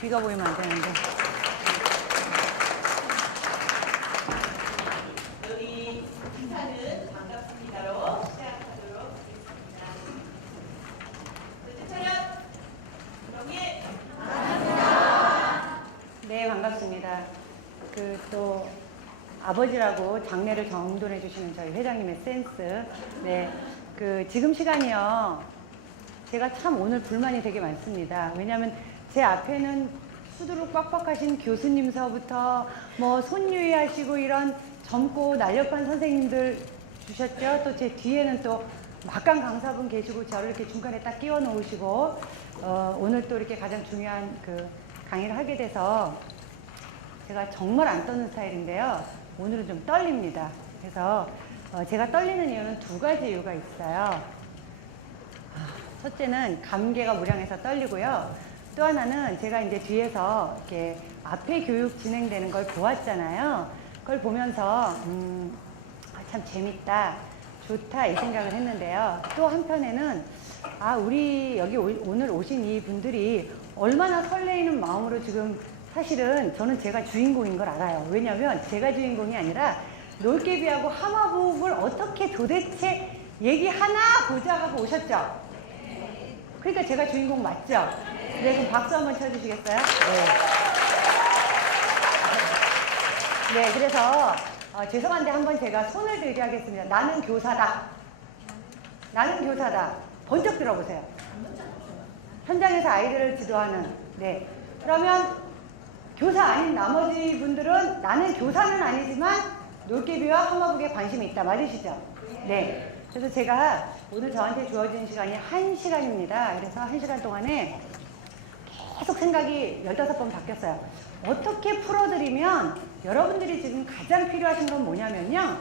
뒤가 보이면 안 되는데. 우리 인사는 반갑습니다로 시작하도록 하겠습니다. 차렷, 정예. 네, 반갑습니다. 또 아버지라고 장례를 정돈해 주시는 저희 회장님의 센스. 네, 지금 시간이요. 제가 참 오늘 불만이 되게 많습니다. 왜냐하면 제 앞에는 수두룩 빡빡하신 교수님서부터 뭐 손유희 하시고 이런 젊고 날렵한 선생님들 주셨죠. 또 제 뒤에는 또 막강 강사분 계시고 저를 이렇게 중간에 딱 끼워 놓으시고 오늘 또 이렇게 가장 중요한 강의를 하게 돼서 제가 정말 안 떠는 스타일인데요. 오늘은 좀 떨립니다. 그래서 제가 떨리는 이유는 두 가지 이유가 있어요. 첫째는 감개가 무량해서 떨리고요. 또 하나는 제가 이제 뒤에서 이렇게 앞에 교육 진행되는 걸 보았잖아요. 그걸 보면서 참 재밌다, 좋다 이 생각을 했는데요. 또 한편에는 우리 여기 오늘 오신 이 분들이 얼마나 설레이는 마음으로 지금 사실은 저는 제가 주인공인 걸 알아요. 왜냐하면 제가 주인공이 아니라 놀개비하고 하마복을 어떻게 도대체 얘기하나 보자 하고 오셨죠? 그러니까 제가 주인공 맞죠? 네, 그럼 박수 한번 쳐주시겠어요? 네. 네, 그래서 죄송한데 한번 제가 손을 들게 하겠습니다. 나는 교사다. 나는 교사다. 번쩍 들어보세요. 현장에서 아이들을 지도하는. 네. 그러면 교사 아닌 나머지 분들은 나는 교사는 아니지만 놀개비와 하마복에 관심이 있다. 맞으시죠? 네. 그래서 제가 오늘 저한테 주어진 시간이 1시간입니다. 그래서 1시간 동안에 계속 생각이 15번 바뀌었어요. 어떻게 풀어드리면 여러분들이 지금 가장 필요하신 건 뭐냐면요.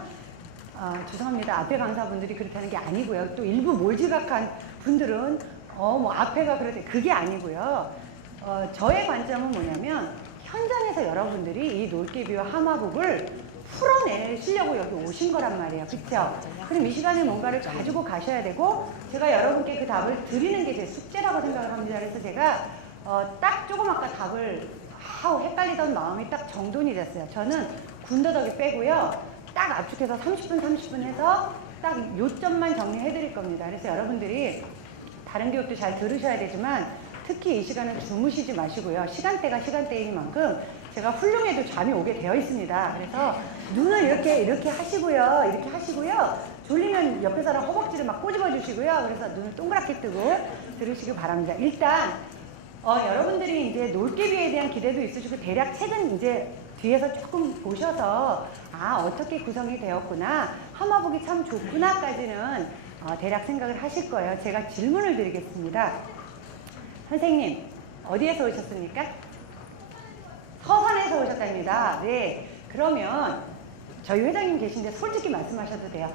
죄송합니다. 앞에 강사분들이 그렇게 하는 게 아니고요. 또 일부 몰지각한 분들은 뭐 앞에가 그렇대. 그게 아니고요. 저의 관점은 뭐냐면 현장에서 여러분들이 이 놀개비와 하마복을 풀어내시려고 여기 오신 거란 말이에요. 그렇죠? 그럼 이 시간에 뭔가를 가지고 가셔야 되고 제가 여러분께 그 답을 드리는 게 제 숙제라고 생각을 합니다. 그래서 제가 딱 조금 아까 답을 헷갈리던 마음이 딱 정돈이 됐어요. 저는 군더더기 빼고요. 딱 압축해서 30분 해서 딱 요점만 정리해 드릴 겁니다. 그래서 여러분들이 다른 교육도 잘 들으셔야 되지만 특히 이 시간은 주무시지 마시고요. 시간대가 시간대인 만큼 제가 훌륭해도 잠이 오게 되어 있습니다. 그래서 눈을 이렇게 하시고요. 이렇게 하시고요. 졸리면 옆에 사람 허벅지를 막 꼬집어 주시고요. 그래서 눈을 동그랗게 뜨고 들으시기 바랍니다. 일단 여러분들이 이제 놀개비에 대한 기대도 있으시고 대략 책은 이제 뒤에서 조금 보셔서 어떻게 구성이 되었구나, 하마복이 참 좋구나까지는 대략 생각을 하실 거예요. 제가 질문을 드리겠습니다. 선생님, 어디에서 오셨습니까? 서산에서 오셨답니다. 네. 그러면 저희 회장님 계신데 솔직히 말씀하셔도 돼요.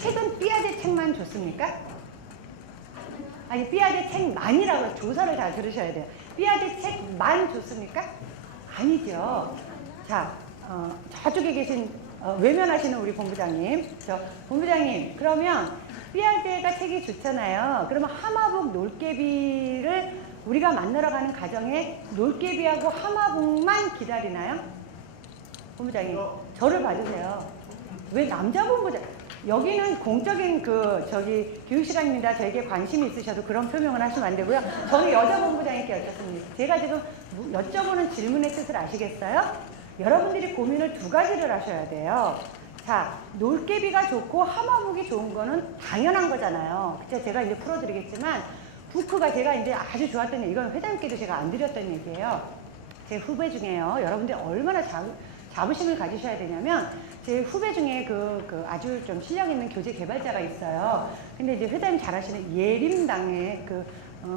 책은 삐아제 책만 좋습니까? 아니, 삐아제 책만이라고 조사를 잘 들으셔야 돼요. 삐아제 책만 좋습니까? 아니죠. 자, 저쪽에 계신 외면하시는 우리 본부장님. 본부장님, 그러면 삐아제가 책이 좋잖아요. 그러면 하마복 놀개비를 우리가 만나러 가는 가정에 놀개비하고 하마복만 기다리나요? 본부장님, 저를 봐주세요. 왜 남자 본부장? 여기는 공적인 교육시간입니다. 저에게 관심이 있으셔도 그런 표명을 하시면 안 되고요. 저는 여자 본부장님께 여쭙습니다. 제가 지금 여쭤보는 질문의 뜻을 아시겠어요? 여러분들이 고민을 두 가지를 하셔야 돼요. 자, 놀개비가 좋고 하마복이 좋은 거는 당연한 거잖아요. 그쵸? 제가 이제 풀어드리겠지만 부크가 제가 이제 아주 좋았던 얘기, 이건 회장님께도 제가 안 드렸던 얘기예요. 제 후배 중에요. 여러분들이 얼마나 자부심을 가지셔야 되냐면 제 후배 중에 아주 좀 실력 있는 교재 개발자가 있어요. 근데 이제 회장님 잘 아시는 예림당의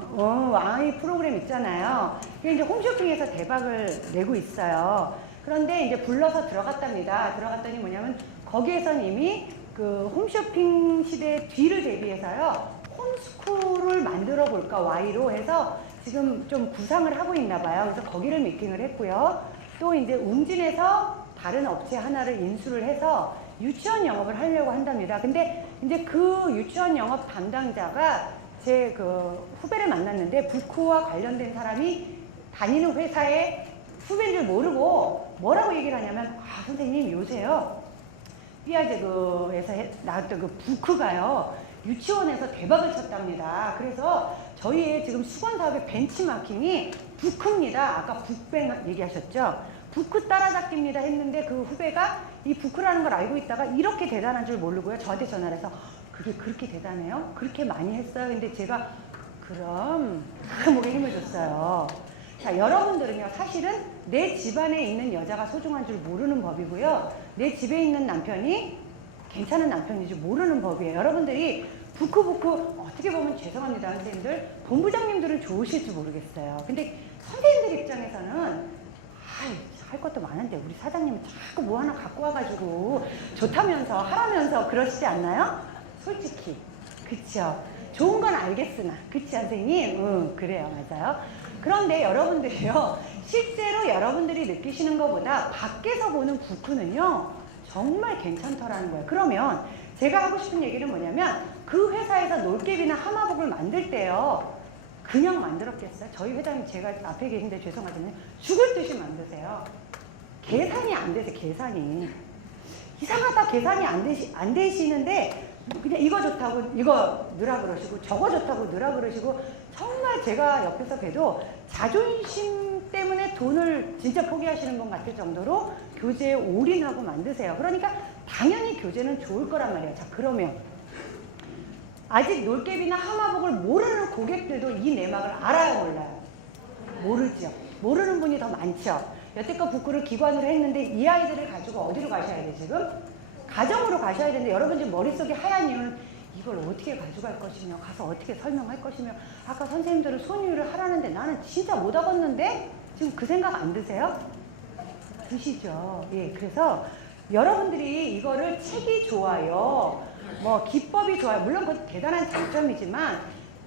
왕의 프로그램 있잖아요. 이게 이제 홈쇼핑에서 대박을 내고 있어요. 그런데 이제 불러서 들어갔답니다. 들어갔더니 뭐냐면 거기에선 이미 그 홈쇼핑 시대 뒤를 대비해서요, 홈스쿨을 만들어 볼까, Y로 해서 지금 좀 구상을 하고 있나 봐요. 그래서 거기를 미팅을 했고요. 또 이제 웅진에서 다른 업체 하나를 인수를 해서 유치원 영업을 하려고 한답니다. 근데 이제 그 유치원 영업 담당자가 제 그 후배를 만났는데, 부크와 관련된 사람이 다니는 회사의 후배인 줄 모르고 뭐라고 얘기를 하냐면, 아, 선생님 요새요, 삐아제그에서 나왔던 그 부크가요, 유치원에서 대박을 쳤답니다. 그래서 저희의 지금 수건 사업의 벤치마킹이 부크입니다. 아까 북뱅 얘기하셨죠? 부크 따라잡기입니다 했는데, 그 후배가 이 부크라는 걸 알고 있다가 이렇게 대단한 줄 모르고요, 저한테 전화를 해서 그게 그렇게 대단해요? 그렇게 많이 했어요? 근데 제가 그럼 목에 힘을 줬어요. 자, 여러분들은요, 사실은 내 집안에 있는 여자가 소중한 줄 모르는 법이고요, 내 집에 있는 남편이 괜찮은 남편인지 모르는 법이에요. 여러분들이 부크부크, 어떻게 보면 죄송합니다 선생님들, 본부장님들은 좋으실지 모르겠어요. 근데 선생님들 입장에서는 할 것도 많은데 우리 사장님은 자꾸 뭐 하나 갖고 와가지고 좋다면서 하라면서 그러시지 않나요? 솔직히. 그쵸? 좋은 건 알겠으나, 그치 선생님? 응, 그래요, 맞아요. 그런데 여러분들이요, 실제로 여러분들이 느끼시는 것보다 밖에서 보는 부크는요, 정말 괜찮더라는 거예요. 그러면 제가 하고 싶은 얘기는 뭐냐면, 그 회사에서 놀개비나 하마복을 만들 때요, 그냥 만들었겠어요? 저희 회장님, 제가 앞에 계신데 죄송하지만 죽을 듯이 만드세요. 계산이 안 돼서, 계산이. 이상하다, 계산이 안 되시는데 그냥 이거 좋다고 이거 넣으라 그러시고, 저거 좋다고 넣으라 그러시고, 정말 제가 옆에서 봬도 자존심 때문에 돈을 진짜 포기하시는 것 같을 정도로 교재에 올인하고 만드세요. 그러니까 당연히 교재는 좋을 거란 말이에요. 자, 그러면 아직 놀개비나 하마복을 모르는 고객들도 이 내막을 알아요, 몰라요? 모르죠. 모르는 분이 더 많죠. 여태껏 부크를 기관으로 했는데 이 아이들을 가지고 어디로 가셔야 돼, 지금? 가정으로 가셔야 되는데, 여러분 지금 머릿속에 하얀 이유는 이걸 어떻게 가져갈 것이며, 가서 어떻게 설명할 것이며, 아까 선생님들은 손유를 하라는데 나는 진짜 못 하겠는데? 지금 그 생각 안 드세요? 드시죠. 예, 그래서 여러분들이 이거를 책이 좋아요, 뭐 기법이 좋아요, 물론 그것도 대단한 장점이지만,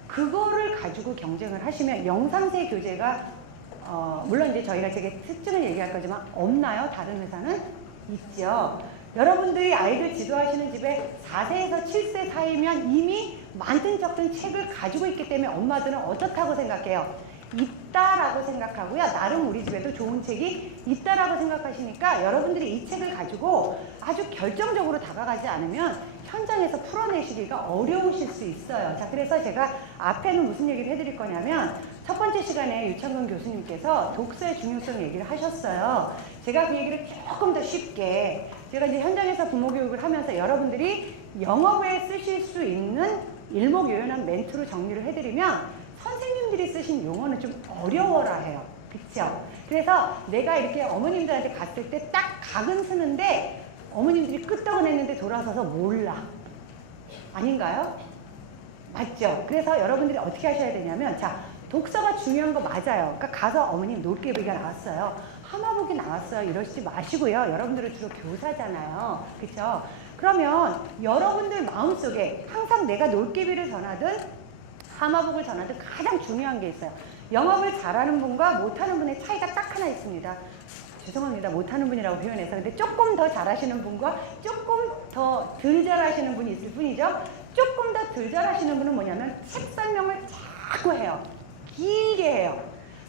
그거를 가지고 경쟁을 하시면 영상세 교재가 물론 이제 저희가 되게 특징을 얘기할 거지만 없나요? 다른 회사는? 있죠. 여러분들이 아이들 지도하시는 집에 4세에서 7세 사이면 이미 많든 적든 책을 가지고 있기 때문에 엄마들은 어떻다고 생각해요? 있다라고 생각하고요. 나름 우리 집에도 좋은 책이 있다라고 생각하시니까, 여러분들이 이 책을 가지고 아주 결정적으로 다가가지 않으면 현장에서 풀어내시기가 어려우실 수 있어요. 자, 그래서 제가 앞에는 무슨 얘기를 해드릴 거냐면, 첫 번째 시간에 유창근 교수님께서 독서의 중요성 얘기를 하셨어요. 제가 그 얘기를 조금 더 쉽게, 제가 이제 현장에서 부모 교육을 하면서 여러분들이 영어에 쓰실 수 있는 일목요연한 멘트로 정리를 해드리면, 선생님들이 쓰신 용어는 좀 어려워라 해요. 그쵸? 그래서 내가 이렇게 어머님들한테 갔을 때 딱 각은 쓰는데 어머님들이 끄떡은 했는데 돌아서서 몰라. 아닌가요? 맞죠? 그래서 여러분들이 어떻게 하셔야 되냐면, 자, 독서가 중요한 거 맞아요. 그러니까 가서 어머님 놀개비가 나왔어요, 하마복이 나왔어요, 이러시지 마시고요. 여러분들은 주로 교사잖아요. 그쵸? 그러면 여러분들 마음속에 항상 내가 놀개비를 전하든 하마복을 전하든 가장 중요한 게 있어요. 영업을 잘하는 분과 못하는 분의 차이가 딱 하나 있습니다. 죄송합니다, 못하는 분이라고 표현해서. 근데 조금 더 잘하시는 분과 조금 더 덜 잘하시는 분이 있을 뿐이죠. 조금 더 덜 잘하시는 분은 뭐냐면 책 설명을 자꾸 해요. 길게 해요.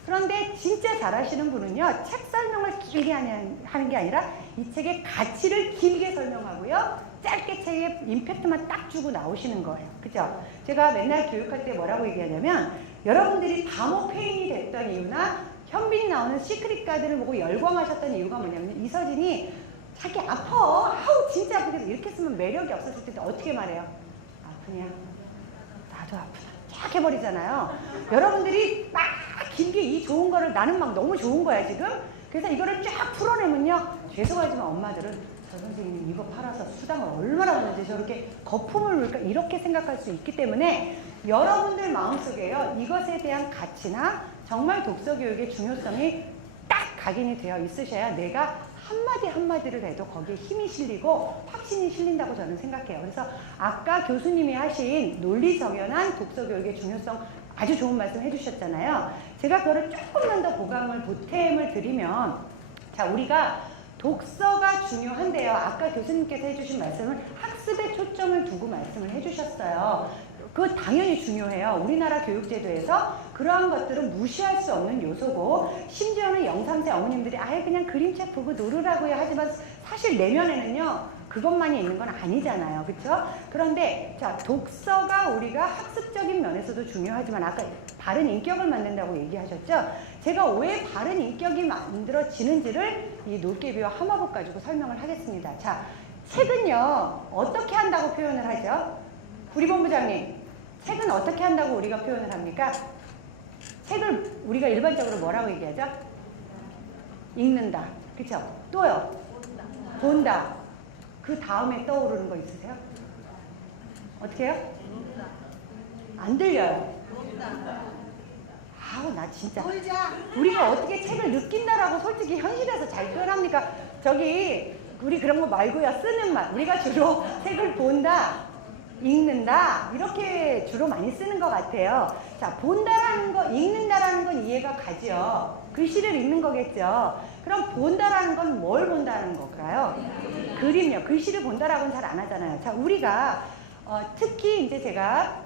그런데 진짜 잘하시는 분은요, 책 설명을 길게 하는 게 아니라 이 책의 가치를 길게 설명하고요, 짧게 책에 임팩트만 딱 주고 나오시는 거예요. 그죠? 제가 맨날 교육할 때 뭐라고 얘기하냐면, 여러분들이 다모 페인이 됐던 이유나 현빈이 나오는 시크릿 가든을 보고 열광하셨던 이유가 뭐냐면, 이서진이 자기 아파, 아우 진짜 아프겠어, 이렇게 쓰면 매력이 없었을 텐데 어떻게 말해요? 아프냐? 나도 아프다. 쫙 해버리잖아요. 여러분들이 막 길게 이 좋은 거를, 나는 막 너무 좋은 거야 지금. 그래서 이거를 쫙 풀어내면요, 죄송하지만 엄마들은 저 선생님이 이거 팔아서 수당을 얼마나 받는지 저렇게 거품을 물까, 이렇게 생각할 수 있기 때문에, 여러분들 마음속에요, 이것에 대한 가치나 정말 독서 교육의 중요성이 딱 각인이 되어 있으셔야 내가 한마디 한마디를 해도 거기에 힘이 실리고 확신이 실린다고 저는 생각해요. 그래서 아까 교수님이 하신 논리 정연한 독서 교육의 중요성 아주 좋은 말씀 해주셨잖아요. 제가 그거를 조금만 더 보탬을 드리면, 자, 우리가 독서가 중요한데요. 아까 교수님께서 해주신 말씀은 학습에 초점을 두고 말씀을 해주셨어요. 그거 당연히 중요해요. 우리나라 교육제도에서 그러한 것들은 무시할 수 없는 요소고, 심지어는 0, 3세 어머님들이 아예 그냥 그림책 보고 놀으라고요 하지만 사실 내면에는요 그것만이 있는 건 아니잖아요. 그렇죠? 그런데 자, 독서가 우리가 학습적인 면에서도 중요하지만 아까 바른 인격을 만든다고 얘기하셨죠? 제가 왜 바른 인격이 만들어지는지를 이 놀개비와 하마복 가지고 설명을 하겠습니다. 자, 책은요 어떻게 한다고 표현을 하죠? 구리본부장님, 책은 어떻게 한다고 우리가 표현을 합니까? 책을 우리가 일반적으로 뭐라고 얘기하죠? 읽는다. 그쵸? 또요? 본다. 그 다음에 떠오르는 거 있으세요? 어떻게 해요? 안 들려요. 아우, 나 진짜. 우리가 어떻게 책을 느낀다라고 솔직히 현실에서 잘 표현합니까? 저기, 우리 그런 거 말고요. 쓰는 말. 우리가 주로 책을 본다, 읽는다, 이렇게 주로 많이 쓰는 것 같아요. 자, 본다라는 거, 읽는다라는 건 이해가 가죠. 글씨를 읽는 거겠죠. 그럼 본다라는 건 뭘 본다는 걸까요? 그림요. 글씨를 본다라고는 잘 안 하잖아요. 자, 우리가 특히 이제 제가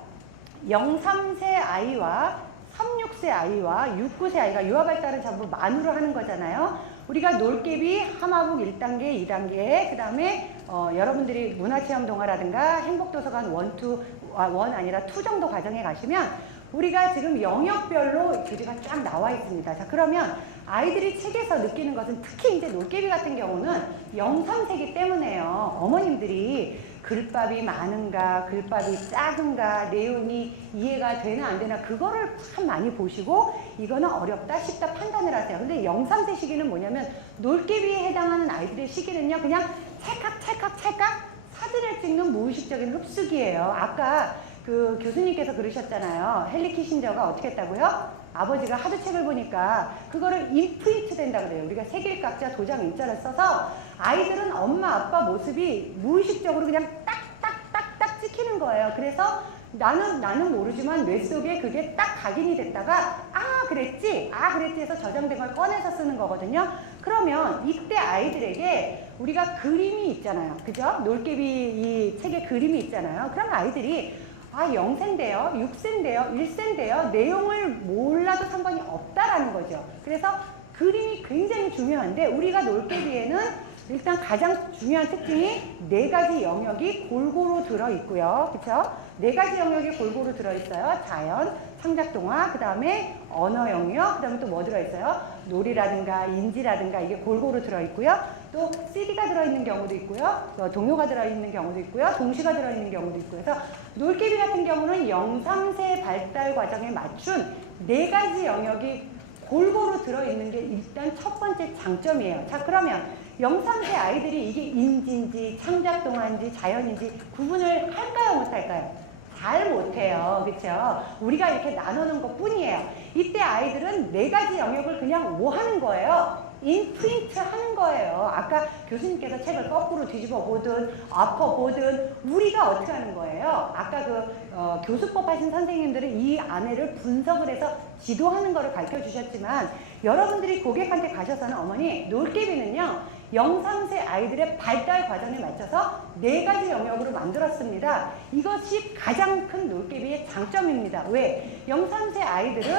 0, 3세 아이와 3, 6세 아이와 6, 9세 아이가 유아 발달은 전부 만으로 하는 거잖아요. 우리가 놀개비, 하마북 1단계, 2단계, 그 다음에 여러분들이 문화체험 동화라든가 행복도서관 1 아니라 2 정도 과정에 가시면 우리가 지금 영역별로 교재가 쫙 나와 있습니다. 자, 그러면 아이들이 책에서 느끼는 것은 특히 이제 놀개비 같은 경우는 0, 3세기 때문에요. 어머님들이 글밥이 많은가, 글밥이 작은가, 내용이 이해가 되나 안 되나 그거를 참 많이 보시고 이거는 어렵다, 쉽다 판단을 하세요. 근데 0, 3세 시기는 뭐냐면 놀개비에 해당하는 아이들의 시기는요 그냥 찰칵 사진을 찍는 무의식적인 흡수기예요. 아까 그 교수님께서 그러셨잖아요. 헨리 키신저가 어떻게 했다고요? 아버지가 하도 책을 보니까 그거를 인프린트 된다고 그래요. 우리가 색일각자 도장 인자를 써서 아이들은 엄마 아빠 모습이 무의식적으로 그냥 딱딱딱딱 찍히는 거예요. 그래서 나는 모르지만 뇌 속에 그게 딱 각인이 됐다가 그랬지 해서 저장된 걸 꺼내서 쓰는 거거든요. 그러면 이때 아이들에게 우리가 그림이 있잖아요. 그죠? 놀개비 이 책에 그림이 있잖아요. 그럼 아이들이 0세인데요, 6세인데요, 1세인데요, 내용을 몰라도 상관이 없다라는 거죠. 그래서 그림이 굉장히 중요한데 우리가 놀개비에는 일단 가장 중요한 특징이 4가지 영역이 골고루 들어있고요. 그쵸? 4가지 영역이 골고루 들어있어요. 자연, 창작동화, 그 다음에 언어 영역, 그 다음에 또 뭐 들어있어요? 놀이라든가 인지라든가 이게 골고루 들어있고요. 또 CD가 들어있는 경우도 있고요. 동요가 들어있는 경우도 있고요. 동시가 들어있는 경우도 있고요. 그래서 놀개비 같은 경우는 0, 3세 발달 과정에 맞춘 4가지 영역이 골고루 들어있는 게 일단 첫 번째 장점이에요. 자, 그러면 0, 3세 아이들이 이게 인지인지 창작동화인지 자연인지 구분을 할까요? 못할까요? 잘 못해요. 그렇죠? 우리가 이렇게 나누는 것 뿐이에요. 이때 아이들은 4가지 영역을 그냥 뭐 하는 거예요? 인프린트 하는 거예요. 아까 교수님께서 책을 거꾸로 뒤집어 보든 엎어 보든 우리가 어떻게 하는 거예요? 아까 교수법 하신 선생님들은 이 안에를 분석을 해서 지도하는 거를 가르쳐 주셨지만 여러분들이 고객한테 가셔서는 어머니 놀개비는요 0, 3세 아이들의 발달 과정에 맞춰서 4가지 영역으로 만들었습니다. 이것이 가장 큰 놀개비의 장점입니다. 왜? 0, 3세 아이들은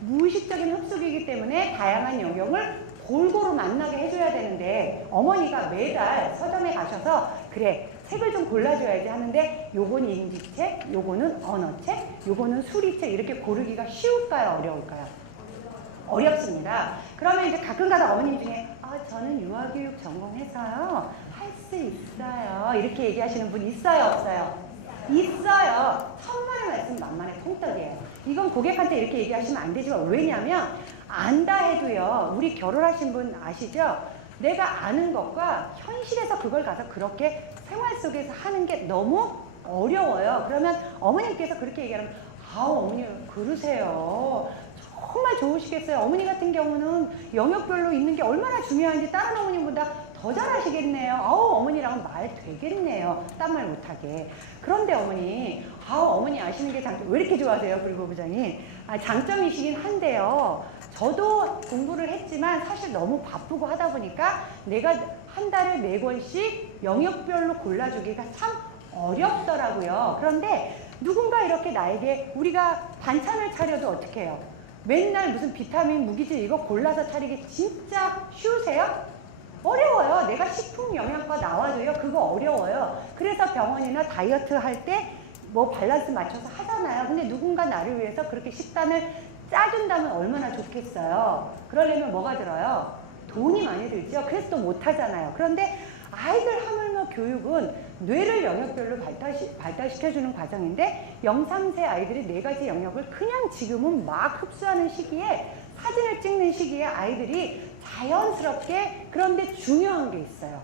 무의식적인 흡수기이기 때문에 다양한 영역을 골고루 만나게 해줘야 되는데 어머니가 매달 서점에 가셔서 그래 책을 좀 골라줘야지 하는데 요거는 인지책, 요거는 언어책, 요거는 수리책 이렇게 고르기가 쉬울까요? 어려울까요? 어렵습니다. 그러면 이제 가끔가다 어머님 중에 저는 유아교육 전공해서요 할 수 있어요 이렇게 얘기하시는 분 있어요 없어요? 있어요. 천만의 말씀 만만의 통떡이에요. 이건 고객한테 이렇게 얘기하시면 안 되지만 왜냐면 안다 해도요 우리 결혼하신 분 아시죠? 내가 아는 것과 현실에서 그걸 가서 그렇게 생활 속에서 하는 게 너무 어려워요. 그러면 어머님께서 그렇게 얘기하면 어머니 그러세요. 정말 좋으시겠어요. 어머니 같은 경우는 영역별로 있는 게 얼마나 중요한지 다른 어머님보다 더 잘하시겠네요. 어머니랑은 말 되겠네요. 딴 말 못하게. 그런데 어머니, 어머니 아시는 게 장점, 왜 이렇게 좋아하세요? 그리고 부장님. 장점이시긴 한데요. 저도 공부를 했지만 사실 너무 바쁘고 하다 보니까 내가 한 달에 4권씩 영역별로 골라주기가 참 어렵더라고요. 그런데 누군가 이렇게 나에게 우리가 반찬을 차려도 어떻게 해요? 맨날 무슨 비타민, 무기질 이거 골라서 차리기 진짜 쉬우세요? 어려워요. 내가 식품 영양과 나와도요. 그거 어려워요. 그래서 병원이나 다이어트 할 때 뭐 밸런스 맞춰서 하잖아요. 근데 누군가 나를 위해서 그렇게 식단을 짜준다면 얼마나 좋겠어요. 그러려면 뭐가 들어요? 돈이 많이 들죠. 그래서 또 못하잖아요. 그런데 아이들 하물며 교육은 뇌를 영역별로 발달시켜주는 과정인데 0, 3세 아이들이 4가지 영역을 그냥 지금은 막 흡수하는 시기에 사진을 찍는 시기에 아이들이 자연스럽게 그런데 중요한 게 있어요.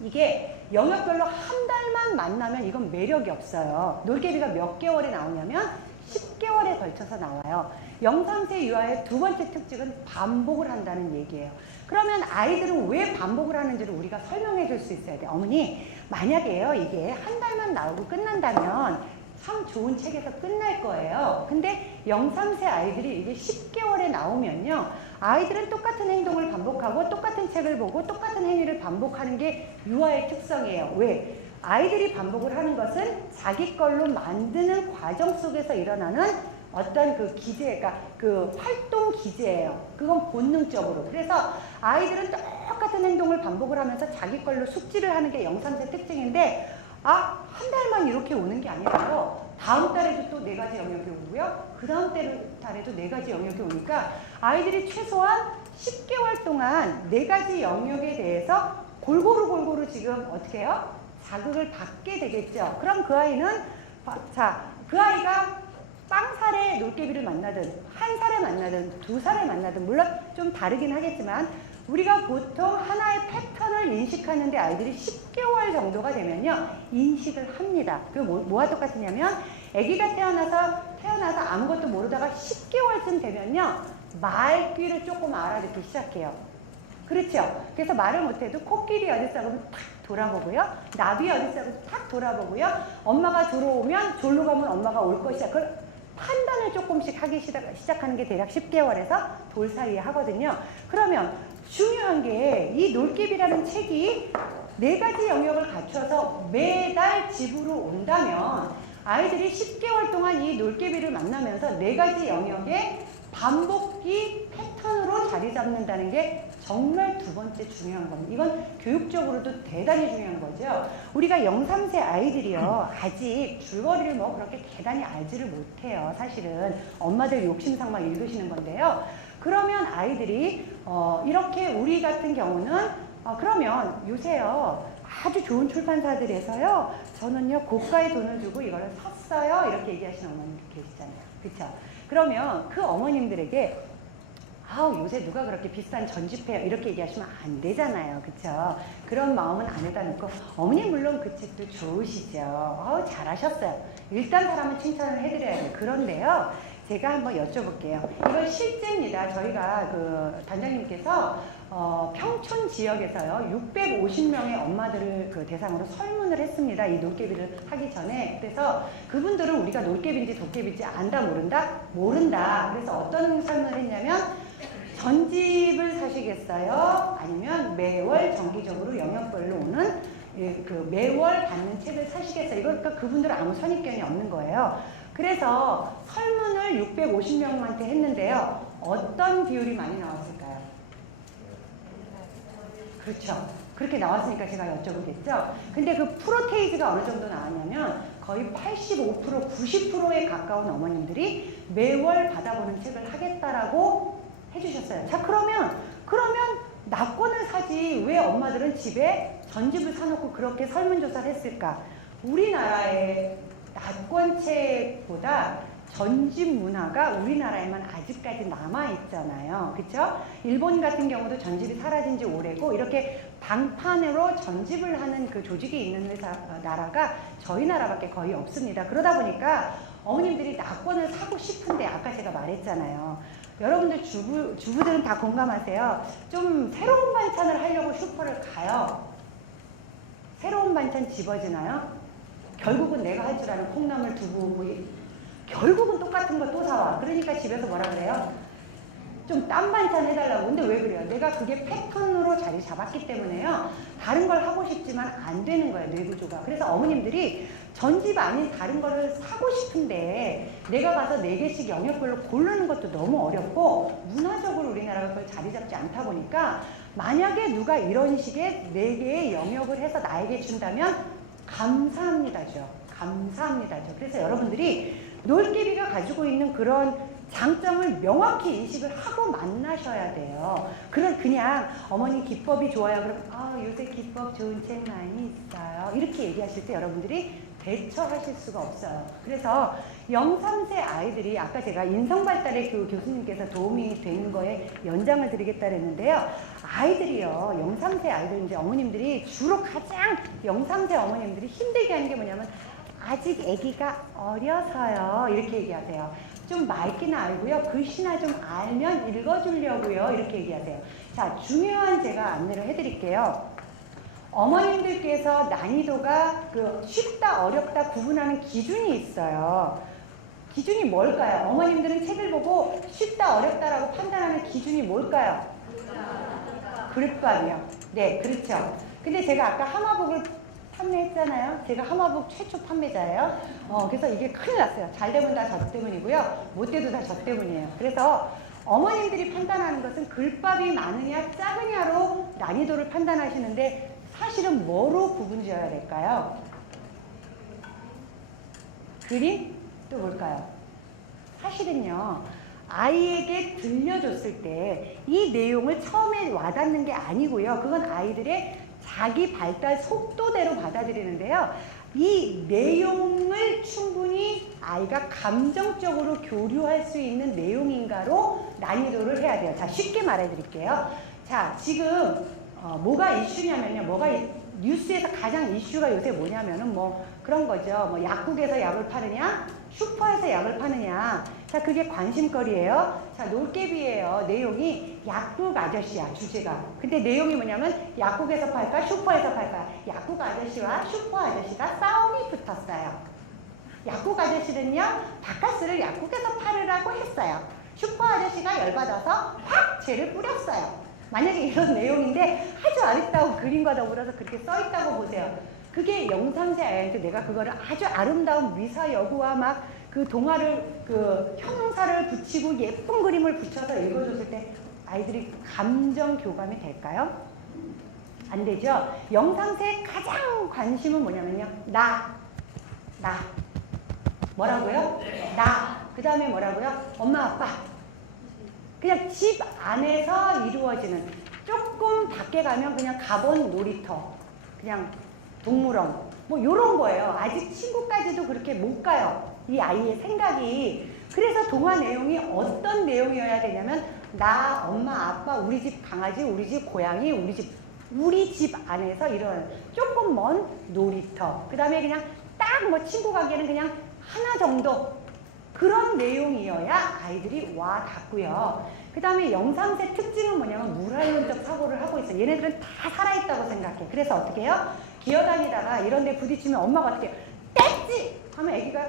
이게 영역별로 한 달만 만나면 이건 매력이 없어요. 놀개비가 몇 개월에 나오냐면 10개월에 걸쳐서 나와요. 0, 3세 유아의 두 번째 특징은 반복을 한다는 얘기예요. 그러면 아이들은 왜 반복을 하는지를 우리가 설명해 줄 수 있어야 돼요. 어머니, 만약에요, 이게 한 달만 나오고 끝난다면 참 좋은 책에서 끝날 거예요. 근데 0, 3세 아이들이 이게 10개월에 나오면요. 아이들은 똑같은 행동을 반복하고 똑같은 책을 보고 똑같은 행위를 반복하는 게 유아의 특성이에요. 왜? 아이들이 반복을 하는 것은 자기 걸로 만드는 과정 속에서 일어나는 어떤 그 기제, 그러니까 그 활동 기제예요. 그건 본능적으로. 그래서 아이들은 똑같은 행동을 반복을 하면서 자기 걸로 숙지를 하는 게 0, 3세 특징인데 한 달만 이렇게 오는 게 아니라요. 다음 달에도 또 4가지 영역이 오고요. 그 다음 달에도 4가지 영역이 오니까 아이들이 최소한 10개월 동안 4가지 영역에 대해서 골고루 지금 어떻게 해요? 자극을 받게 되겠죠. 그럼 그 아이는 그 아이가 빵살에 놀개비를 만나든 1살에 만나든 2살에 만나든 물론 좀 다르긴 하겠지만 우리가 보통 하나의 패턴을 인식하는데 아이들이 10개월 정도가 되면요 인식을 합니다. 그게 뭐와 똑같으냐면 아기가 태어나서 아무것도 모르다가 10개월쯤 되면요 말귀를 조금 알아듣기 시작해요. 그렇죠? 그래서 말을 못해도 코끼리 어딨어 그러면 탁 돌아보고요. 나비 어딨어 그러면 탁 돌아보고요. 엄마가 들어오면 졸로 가면 엄마가 올 것이야. 그걸 판단을 조금씩 하기 시작하는 게 대략 10개월에서 돌 사이에 하거든요. 그러면 중요한 게 이 놀개비라는 책이 4가지 영역을 갖춰서 매달 집으로 온다면 아이들이 10개월 동안 이 놀개비를 만나면서 4가지 영역의 반복기 패턴으로 자리 잡는다는 게 정말 두 번째 중요한 겁니다. 이건 교육적으로도 대단히 중요한 거죠. 우리가 0, 3세 아이들이요. 아직 줄거리를 뭐 그렇게 대단히 알지를 못해요. 사실은 엄마들 욕심상 막 읽으시는 건데요. 그러면 아이들이 이렇게 우리 같은 경우는 그러면 요새요. 아주 좋은 출판사들에서요. 저는요. 고가의 돈을 주고 이거를 샀어요. 이렇게 얘기하시는 어머님들 계시잖아요. 그렇죠? 그러면 그 어머님들에게 요새 누가 그렇게 비싼 전집해요 이렇게 얘기하시면 안 되잖아요. 그쵸? 그런 마음은 안에다 놓고 어머니 물론 그 책도 좋으시죠. 잘하셨어요. 일단 사람은 칭찬을 해드려야 돼요. 그런데요. 제가 한번 여쭤볼게요. 이건 실제입니다. 저희가 그 단장님께서 평촌 지역에서요 650명의 엄마들을 그 대상으로 설문을 했습니다. 이 놀개비를 하기 전에. 그래서 그분들은 우리가 놀개비인지 도깨비인지 안다 모른다. 그래서 어떤 설문을 했냐면 전집을 사시겠어요? 아니면 매월 정기적으로 영역별로 오는 그 매월 받는 책을 사시겠어요? 이거 그러니까 그분들은 아무 선입견이 없는 거예요. 그래서 설문을 650명한테 했는데요. 어떤 비율이 많이 나왔을까요? 그렇죠. 그렇게 나왔으니까 제가 여쭤보겠죠. 근데 그 프로테이즈가 어느 정도 나왔냐면 거의 85%, 90%에 가까운 어머님들이 매월 받아보는 책을 하겠다라고 해주셨어요. 자, 그러면 낙권을 사지 왜 엄마들은 집에 전집을 사놓고 그렇게 설문조사를 했을까? 우리나라의 낙권책보다 전집 문화가 우리나라에만 아직까지 남아있잖아요. 그쵸? 일본 같은 경우도 전집이 사라진 지 오래고 이렇게 방판으로 전집을 하는 그 조직이 있는 나라가 저희 나라밖에 거의 없습니다. 그러다 보니까 어머님들이 낙원을 사고 싶은데 아까 제가 말했잖아요. 여러분들 주부들은 다 공감하세요. 좀 새로운 반찬을 하려고 슈퍼를 가요. 새로운 반찬 집어지나요? 결국은 내가 할 줄 아는 콩나물, 두부, 뭐 결국은 똑같은 거 또 사와. 그러니까 집에서 뭐라 그래요? 좀 딴 반찬 해달라고. 근데 왜 그래요? 내가 그게 패턴으로 자리 잡았기 때문에요. 다른 걸 하고 싶지만 안 되는 거예요, 뇌구조가. 그래서 어머님들이 전집 아닌 다른 거를 사고 싶은데 내가 가서 4개씩 영역별로 고르는 것도 너무 어렵고 문화적으로 우리나라가 그걸 자리 잡지 않다 보니까 만약에 누가 이런 식의 4개의 영역을 해서 나에게 준다면 감사합니다죠. 감사합니다죠. 그래서 여러분들이 놀개비가 가지고 있는 그런 장점을 명확히 인식을 하고 만나셔야 돼요. 그냥 어머니 기법이 좋아요. 그럼 요새 기법 좋은 책 많이 있어요. 이렇게 얘기하실 때 여러분들이 대처하실 수가 없어요. 그래서 0, 3세 아이들이 아까 제가 인성발달에 그 교수님께서 도움이 되는 거에 연장을 드리겠다 그랬는데요. 아이들이요. 0, 3세 아이들 이제 어머님들이 주로 가장 0, 3세 어머님들이 힘들게 하는 게 뭐냐면 아직 아기가 어려서요. 이렇게 얘기하세요. 좀 맑기는 알고요. 글씨나 좀 알면 읽어주려고요. 이렇게 얘기하세요. 자, 중요한 제가 안내를 해드릴게요. 어머님들께서 난이도가 쉽다, 어렵다 구분하는 기준이 있어요. 기준이 뭘까요? 어머님들은 책을 보고 쉽다, 어렵다라고 판단하는 기준이 뭘까요? 그릇밥이요. 네, 그렇죠. 근데 제가 아까 하마복을 판매했잖아요. 제가 하마복 최초 판매자예요. 그래서 이게 큰일 났어요. 잘 되면 다 저 때문이고요. 못 돼도 다 저 때문이에요. 그래서 어머님들이 판단하는 것은 글밥이 많으냐 작으냐로 난이도를 판단하시는데 사실은 뭐로 구분 지어야 될까요? 그림? 또 뭘까요? 사실은요. 아이에게 들려줬을 때 이 내용을 처음에 와닿는 게 아니고요. 그건 아이들의 자기 발달 속도대로 받아들이는데요. 이 내용을 충분히 아이가 감정적으로 교류할 수 있는 내용인가로 난이도를 해야 돼요. 자, 쉽게 말해드릴게요. 자, 지금 뭐가 이슈냐면요. 뉴스에서 가장 이슈가 요새 뭐냐면은 뭐 그런 거죠. 뭐 약국에서 약을 파느냐, 슈퍼에서 약을 파느냐. 자, 그게 관심거리예요. 자, 놀개비예요. 내용이 약국 아저씨야, 주제가. 근데 내용이 뭐냐면 약국에서 팔까, 슈퍼에서 팔까. 약국 아저씨와 슈퍼 아저씨가 싸움이 붙었어요. 약국 아저씨는요, 바카스를 약국에서 팔으라고 했어요. 슈퍼 아저씨가 열받아서 확 죄를 뿌렸어요. 만약에 이런 내용인데 아주 아름다운 그림과 더불어서 그렇게 써있다고 보세요. 그게 0, 3세 아이한테 내가 그거를 아주 아름다운 미사 여구와 막 그 동화를 형용사를 붙이고 예쁜 그림을 붙여서 읽어줬을 때 아이들이 감정 교감이 될까요? 안 되죠? 0, 3세의 가장 관심은 뭐냐면요. 나. 뭐라고요? 나. 그 다음에 뭐라고요? 엄마, 아빠. 그냥 집 안에서 이루어지는, 조금 밖에 가면 그냥 가본 놀이터, 그냥 동물원, 뭐 요런 거예요. 아직 친구까지도 그렇게 못 가요. 이 아이의 생각이. 그래서 동화 내용이 어떤 내용이어야 되냐면 나, 엄마, 아빠, 우리 집 강아지, 우리 집 고양이, 우리 집 안에서 이런 조금 먼 놀이터, 그 다음에 그냥 딱 뭐 친구 가기에는 그냥 하나 정도, 그런 내용이어야 아이들이 와 닿고요. 그 다음에 0, 3세 특징은 뭐냐면 물활론적 사고를 하고 있어요. 얘네들은 다 살아있다고 생각해. 그래서 어떻게 해요? 기어다니다가 이런 데 부딪히면 엄마가 어떻게 해요? 뗐지! 하면 애기가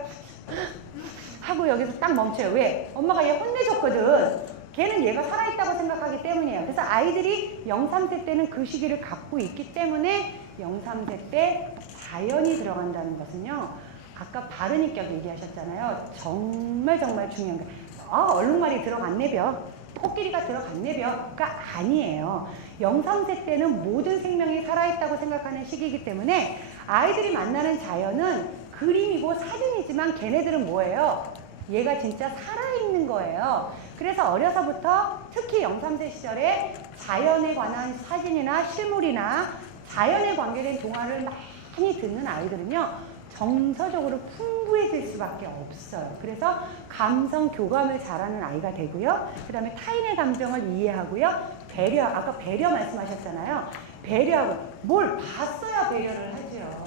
하고 여기서 딱 멈춰요. 왜? 엄마가 얘 혼내줬거든. 걔는 얘가 살아있다고 생각하기 때문이에요. 그래서 아이들이 0, 3세 때는 그 시기를 갖고 있기 때문에 0, 3세 때 자연이 들어간다는 것은요. 아까 바른이격 얘기하셨잖아요. 정말 중요한 거예요. 얼룩말이 들어갔네벼. 코끼리가 들어갔네벼가 아니에요. 0, 3세 때는 모든 생명이 살아있다고 생각하는 시기이기 때문에 아이들이 만나는 자연은 그림이고 사진이지만 걔네들은 뭐예요? 얘가 진짜 살아있는 거예요. 그래서 어려서부터 특히 0, 3세 시절에 자연에 관한 사진이나 실물이나 자연에 관계된 동화를 많이 듣는 아이들은요. 정서적으로 풍부해질 수밖에 없어요. 그래서 감성 교감을 잘하는 아이가 되고요. 그 다음에 타인의 감정을 이해하고요. 배려, 아까 배려 말씀하셨잖아요. 배려하고 뭘 봤어야 배려를 하죠.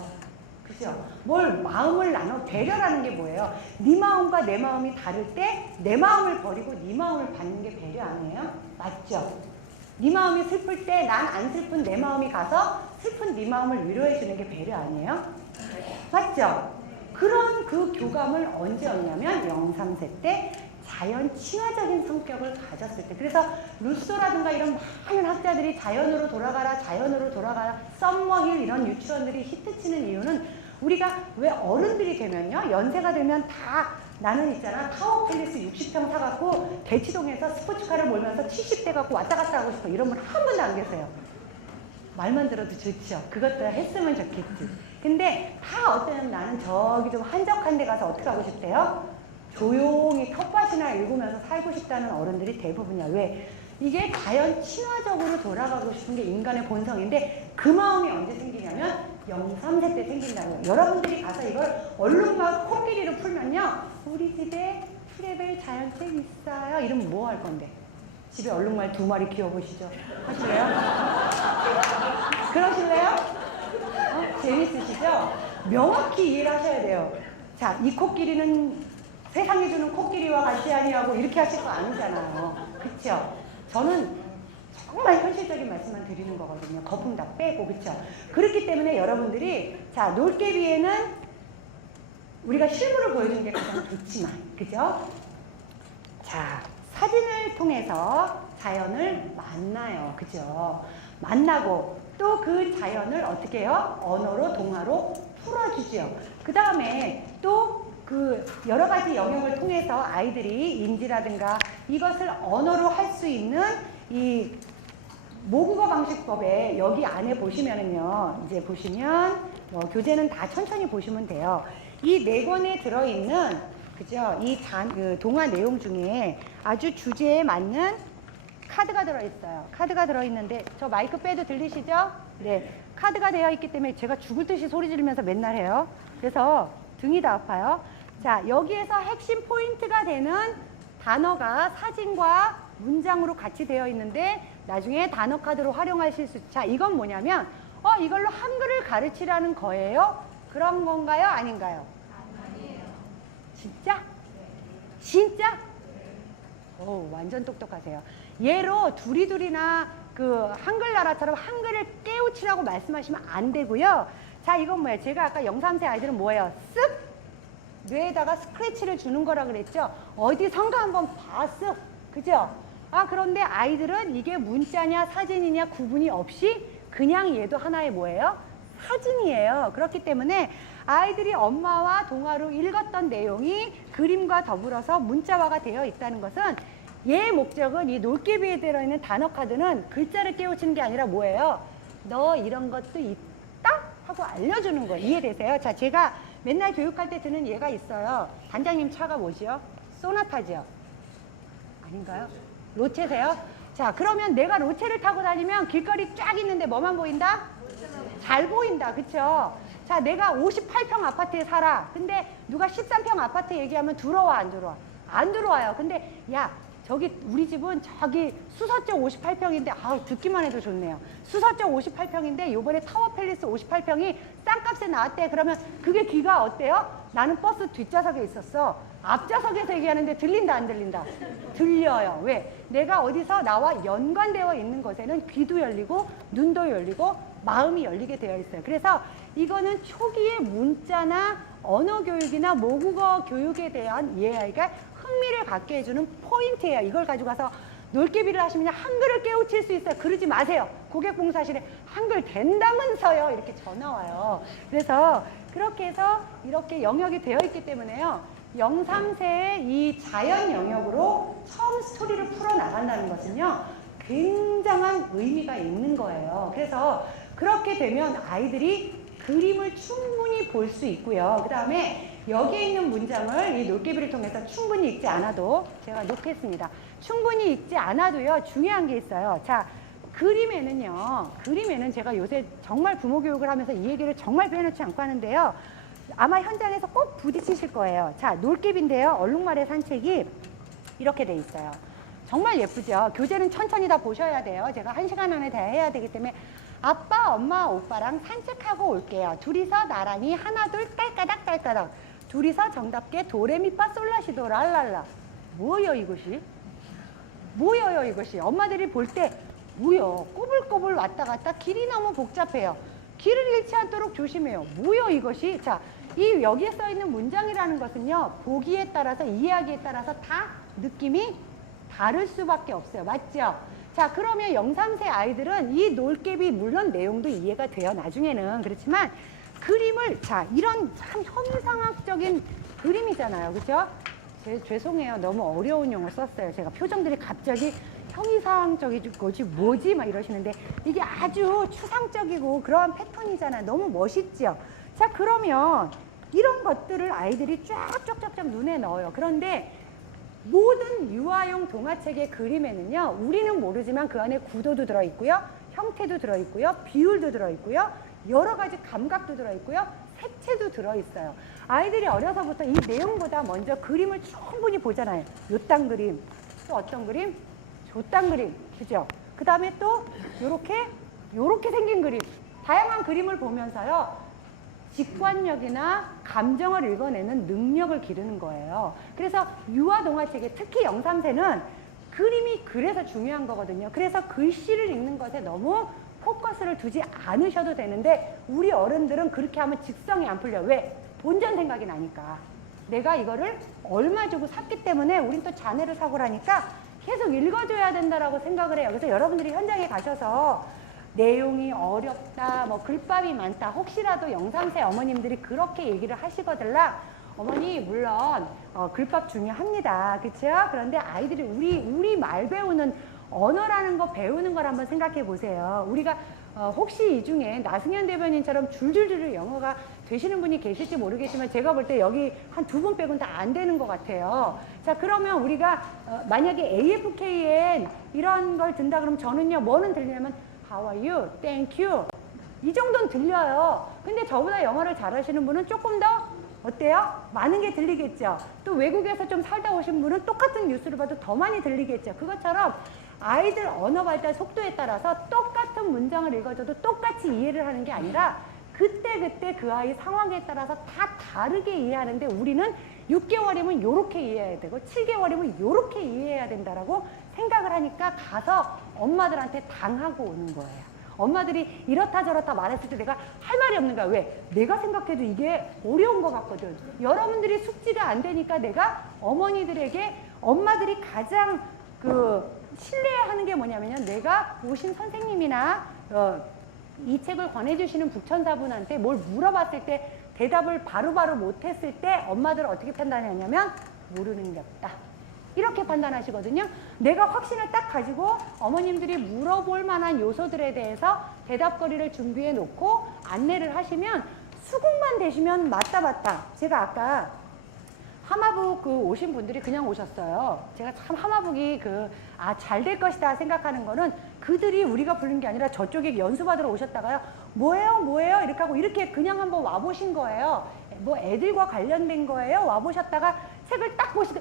그죠? 맞죠? 뭘 마음을 나눠 배려라는 게 뭐예요? 네 마음과 내 마음이 다를 때 내 마음을 버리고 네 마음을 받는 게 배려 아니에요? 맞죠? 네 마음이 슬플 때 난 안 슬픈 내 마음이 가서 슬픈 네 마음을 위로해 주는 게 배려 아니에요? 맞죠? 그런 그 교감을 언제 얻냐면 0, 3세 때 자연 친화적인 성격을 가졌을 때. 그래서 루소라든가 이런 많은 학자들이 자연으로 돌아가라, 자연으로 돌아가라, 썸머힐 이런 유치원들이 히트치는 이유는 우리가 왜 어른들이 되면요, 연세가 되면 다 나는 있잖아 타워 팰리스 60평 사갖고 대치동에서 스포츠카를 몰면서 70대 갖고 왔다 갔다 하고 싶어 이런 분 한 분도 안 계세요. 말만 들어도 좋죠. 그것도 했으면 좋겠지. 근데 다 어때는 나는 저기 좀 한적한 데 가서 어떻게 하고 싶대요? 조용히 텃밭이나 읽으면서 살고 싶다는 어른들이 대부분이야. 왜? 이게 자연 친화적으로 돌아가고 싶은 게 인간의 본성인데 그 마음이 언제 생기냐면 0, 3세 때 생긴다는 거예요. 여러분들이 가서 이걸 얼룩말 코끼리로 풀면요. 우리 집에 프레벨 자연책 있어요. 이러면 뭐 할 건데? 집에 얼룩말 2마리 키워보시죠. 하실래요? 그러실래요? 재밌으시죠? 명확히 이해를 하셔야 돼요. 자, 이 코끼리는 세상에 주는 코끼리와 같이 아니하고 이렇게 하실 거 아니잖아요. 그쵸? 저는 정말 현실적인 말씀만 드리는 거거든요. 거품 다 빼고, 그쵸? 그렇기 때문에 여러분들이, 자, 놀개비에는 우리가 실물을 보여주는 게 가장 좋지만, 그죠? 자, 사진을 통해서 자연을 만나요. 그죠? 만나고 또 그 자연을 어떻게 해요? 언어로, 동화로 풀어주죠. 그 다음에 또 그 여러 가지 영역을 통해서 아이들이 인지라든가 이것을 언어로 할 수 있는 이 모국어 방식법에 여기 안에 보시면은요, 이제 보시면 교재는 다 천천히 보시면 돼요. 이 4권에 들어있는 그죠? 이 동화 내용 중에 아주 주제에 맞는 카드가 들어있어요. 카드가 들어있는데 저 마이크 빼도 들리시죠? 네. 카드가 되어 있기 때문에 제가 죽을 듯이 소리 지르면서 맨날 해요. 그래서 등이 다 아파요. 자, 여기에서 핵심 포인트가 되는 단어가 사진과 문장으로 같이 되어 있는데 나중에 단어 카드로 활용하실 수. 자, 이건 뭐냐면 이걸로 한글을 가르치라는 거예요? 그런 건가요? 아닌가요? 아니에요. 진짜? 진짜? 오, 완전 똑똑하세요. 얘로 두리두리나 그 한글나라처럼 한글을 깨우치라고 말씀하시면 안 되고요. 자, 이건 뭐예요? 제가 아까 0, 3세 아이들은 뭐예요? 쓱 뇌에다가 스크래치를 주는 거라 그랬죠. 어디선가 한번 봐, 쓱. 그죠? 그런데 아이들은 이게 문자냐 사진이냐 구분이 없이 그냥 얘도 하나의 뭐예요? 사진이에요. 그렇기 때문에 아이들이 엄마와 동화로 읽었던 내용이 그림과 더불어서 문자화가 되어 있다는 것은 얘의 목적은 이 놀개비에 들어있는 단어 카드는 글자를 깨우치는 게 아니라 뭐예요? 너 이런 것도 있다? 하고 알려주는 거예요. 이해되세요? 자, 제가 맨날 교육할 때 드는 예가 있어요. 단장님 차가 뭐지요? 소나타죠? 아닌가요? 로체세요? 자, 그러면 내가 로체를 타고 다니면 길거리 쫙 있는데 뭐만 보인다? 잘 보인다. 그쵸? 자, 내가 58평 아파트에 살아. 근데 누가 13평 아파트 얘기하면 들어와, 안 들어와? 안 들어와요. 근데 야, 저기 우리 집은 저기 수서쪽 58평인데 듣기만 해도 좋네요. 수서쪽 58평인데 요번에 타워 팰리스 58평이 싼값에 나왔대. 그러면 그게 귀가 어때요? 나는 버스 뒷좌석에 있었어. 앞좌석에서 얘기하는데 들린다 안 들린다? 들려요. 왜? 내가 어디서 나와 연관되어 있는 것에는 귀도 열리고 눈도 열리고 마음이 열리게 되어 있어요. 그래서 이거는 초기에 문자나 언어 교육이나 모국어 교육에 대한 아이가 흥미를 갖게 해주는 포인트예요. 이걸 가지고 가서 놀개비를 하시면 한글을 깨우칠 수 있어요. 그러지 마세요. 고객봉사실에 한글 된다면서요. 이렇게 전화 와요. 그래서 그렇게 해서 이렇게 영역이 되어 있기 때문에요. 0, 3세의 이 자연 영역으로 처음 스토리를 풀어나간다는 것은요. 굉장한 의미가 있는 거예요. 그래서 그렇게 되면 아이들이 그림을 충분히 볼 수 있고요. 그 다음에 여기에 있는 문장을 이 놀개비를 통해서 충분히 읽지 않아도 제가 놓겠습니다. 충분히 읽지 않아도요. 중요한 게 있어요. 자, 그림에는 제가 요새 정말 부모 교육을 하면서 이 얘기를 정말 빼놓지 않고 하는데요. 아마 현장에서 꼭 부딪히실 거예요. 자, 놀개비인데요. 얼룩말의 산책이 이렇게 돼 있어요. 정말 예쁘죠? 교재는 천천히 다 보셔야 돼요. 제가 1시간 안에 다 해야 되기 때문에 아빠, 엄마, 오빠랑 산책하고 올게요. 둘이서 나란히 하나, 둘, 딸까닥, 딸까닥. 둘이서 정답게 도레미파 솔라시도 랄랄라. 뭐예요, 이것이? 뭐예요, 이것이? 엄마들이 볼 때 뭐요? 꼬불꼬불 왔다 갔다 길이 너무 복잡해요. 길을 잃지 않도록 조심해요. 뭐요, 이것이? 자, 이 여기에 써 있는 문장이라는 것은요, 보기에 따라서, 이해하기에 따라서 다 느낌이 다를 수밖에 없어요. 맞죠? 자, 그러면 0, 3세 아이들은 이 놀개비 물론 내용도 이해가 돼요. 나중에는. 그렇지만 그림을, 자, 이런 참 형상학적인 그림이잖아요. 그죠? 죄송해요. 너무 어려운 용어 썼어요. 제가 표정들이 갑자기 형이상적인 거지 뭐지 막 이러시는데 이게 아주 추상적이고 그러한 패턴이잖아요. 너무 멋있죠. 자, 그러면 이런 것들을 아이들이 쫙쫙쫙쫙 눈에 넣어요. 그런데 모든 유아용 동화책의 그림에는요, 우리는 모르지만 그 안에 구도도 들어있고요, 형태도 들어있고요, 비율도 들어있고요, 여러 가지 감각도 들어있고요, 색채도 들어있어요. 아이들이 어려서부터 이 내용보다 먼저 그림을 충분히 보잖아요. 요딴 그림, 또 어떤 그림? 저딴 그림, 그죠? 그 다음에 또 요렇게 생긴 그림, 다양한 그림을 보면서요, 직관력이나 감정을 읽어내는 능력을 기르는 거예요. 그래서 유아 동화책에 특히 0, 3세는 그림이 그래서 중요한 거거든요. 그래서 글씨를 읽는 것에 너무 포커스를 두지 않으셔도 되는데 우리 어른들은 그렇게 하면 직성이 안 풀려요. 왜? 본전 생각이 나니까. 내가 이거를 얼마 주고 샀기 때문에 우린 또 자네를 사고라니까 계속 읽어줘야 된다라고 생각을 해요. 그래서 여러분들이 현장에 가셔서 내용이 어렵다, 뭐 글밥이 많다, 혹시라도 0, 3세 어머님들이 그렇게 얘기를 하시거들라, 어머니 물론 글밥 중요합니다. 그렇죠? 그런데 아이들이 우리 말 배우는 언어라는 거 배우는 걸 한번 생각해 보세요. 우리가 혹시 이 중에 나승현 대변인처럼 줄줄줄 영어가 되시는 분이 계실지 모르겠지만 제가 볼 때 여기 한 2분 빼고는 다 안 되는 것 같아요. 자, 그러면 우리가 만약에 AFKN 이런 걸 든다 그러면 저는요, 뭐는 들리냐면 How are you? Thank you. 이 정도는 들려요. 근데 저보다 영어를 잘하시는 분은 조금 더 어때요? 많은 게 들리겠죠. 또 외국에서 좀 살다 오신 분은 똑같은 뉴스를 봐도 더 많이 들리겠죠. 그것처럼 아이들 언어 발달 속도에 따라서 똑같은 문장을 읽어줘도 똑같이 이해를 하는 게 아니라 그때 그 아이 상황에 따라서 다 다르게 이해하는데 우리는 6개월이면 요렇게 이해해야 되고 7개월이면 요렇게 이해해야 된다라고 생각을 하니까 가서 엄마들한테 당하고 오는 거예요. 엄마들이 이렇다 저렇다 말했을 때 내가 할 말이 없는 거야. 왜? 내가 생각해도 이게 어려운 것 같거든. 여러분들이 숙지가 안 되니까 내가 어머니들에게 엄마들이 가장 신뢰하는 게 뭐냐면요. 내가 오신 선생님이나 이 책을 권해주시는 북천사분한테 뭘 물어봤을 때 대답을 바로바로 못했을 때 엄마들은 어떻게 판단하냐면 모르는 게 없다. 이렇게 판단하시거든요. 내가 확신을 딱 가지고 어머님들이 물어볼 만한 요소들에 대해서 대답거리를 준비해 놓고 안내를 하시면 수긍만 되시면 맞다. 제가 아까 하마북 오신 분들이 그냥 오셨어요. 제가 참 하마북이 잘 될 것이다 생각하는 거는 그들이 우리가 부른 게 아니라 저쪽에 연수받으러 오셨다가요. 뭐예요? 이렇게 하고 이렇게 그냥 한번 와보신 거예요. 뭐 애들과 관련된 거예요. 와보셨다가 책을 딱 보시더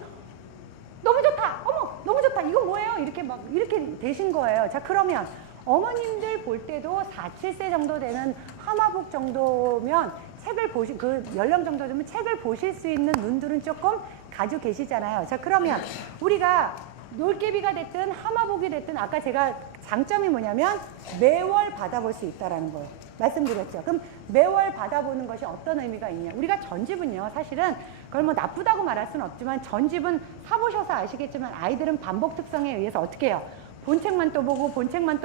너무 좋다. 어머, 너무 좋다. 이거 뭐예요? 이렇게 되신 거예요. 자, 그러면 어머님들 볼 때도 4, 7세 정도 되는 하마북 정도면 책을 연령 정도 되면 책을 보실 수 있는 눈들은 조금 가지고 계시잖아요. 자, 그러면 우리가 놀개비가 됐든 하마북이 됐든 아까 제가 장점이 뭐냐면 매월 받아볼 수 있다라는 거예요. 말씀드렸죠. 그럼 매월 받아보는 것이 어떤 의미가 있냐. 우리가 전집은요, 사실은 그걸 뭐 나쁘다고 말할 수는 없지만 전집은 사보셔서 아시겠지만 아이들은 반복 특성에 의해서 어떻게 해요? 본책만 또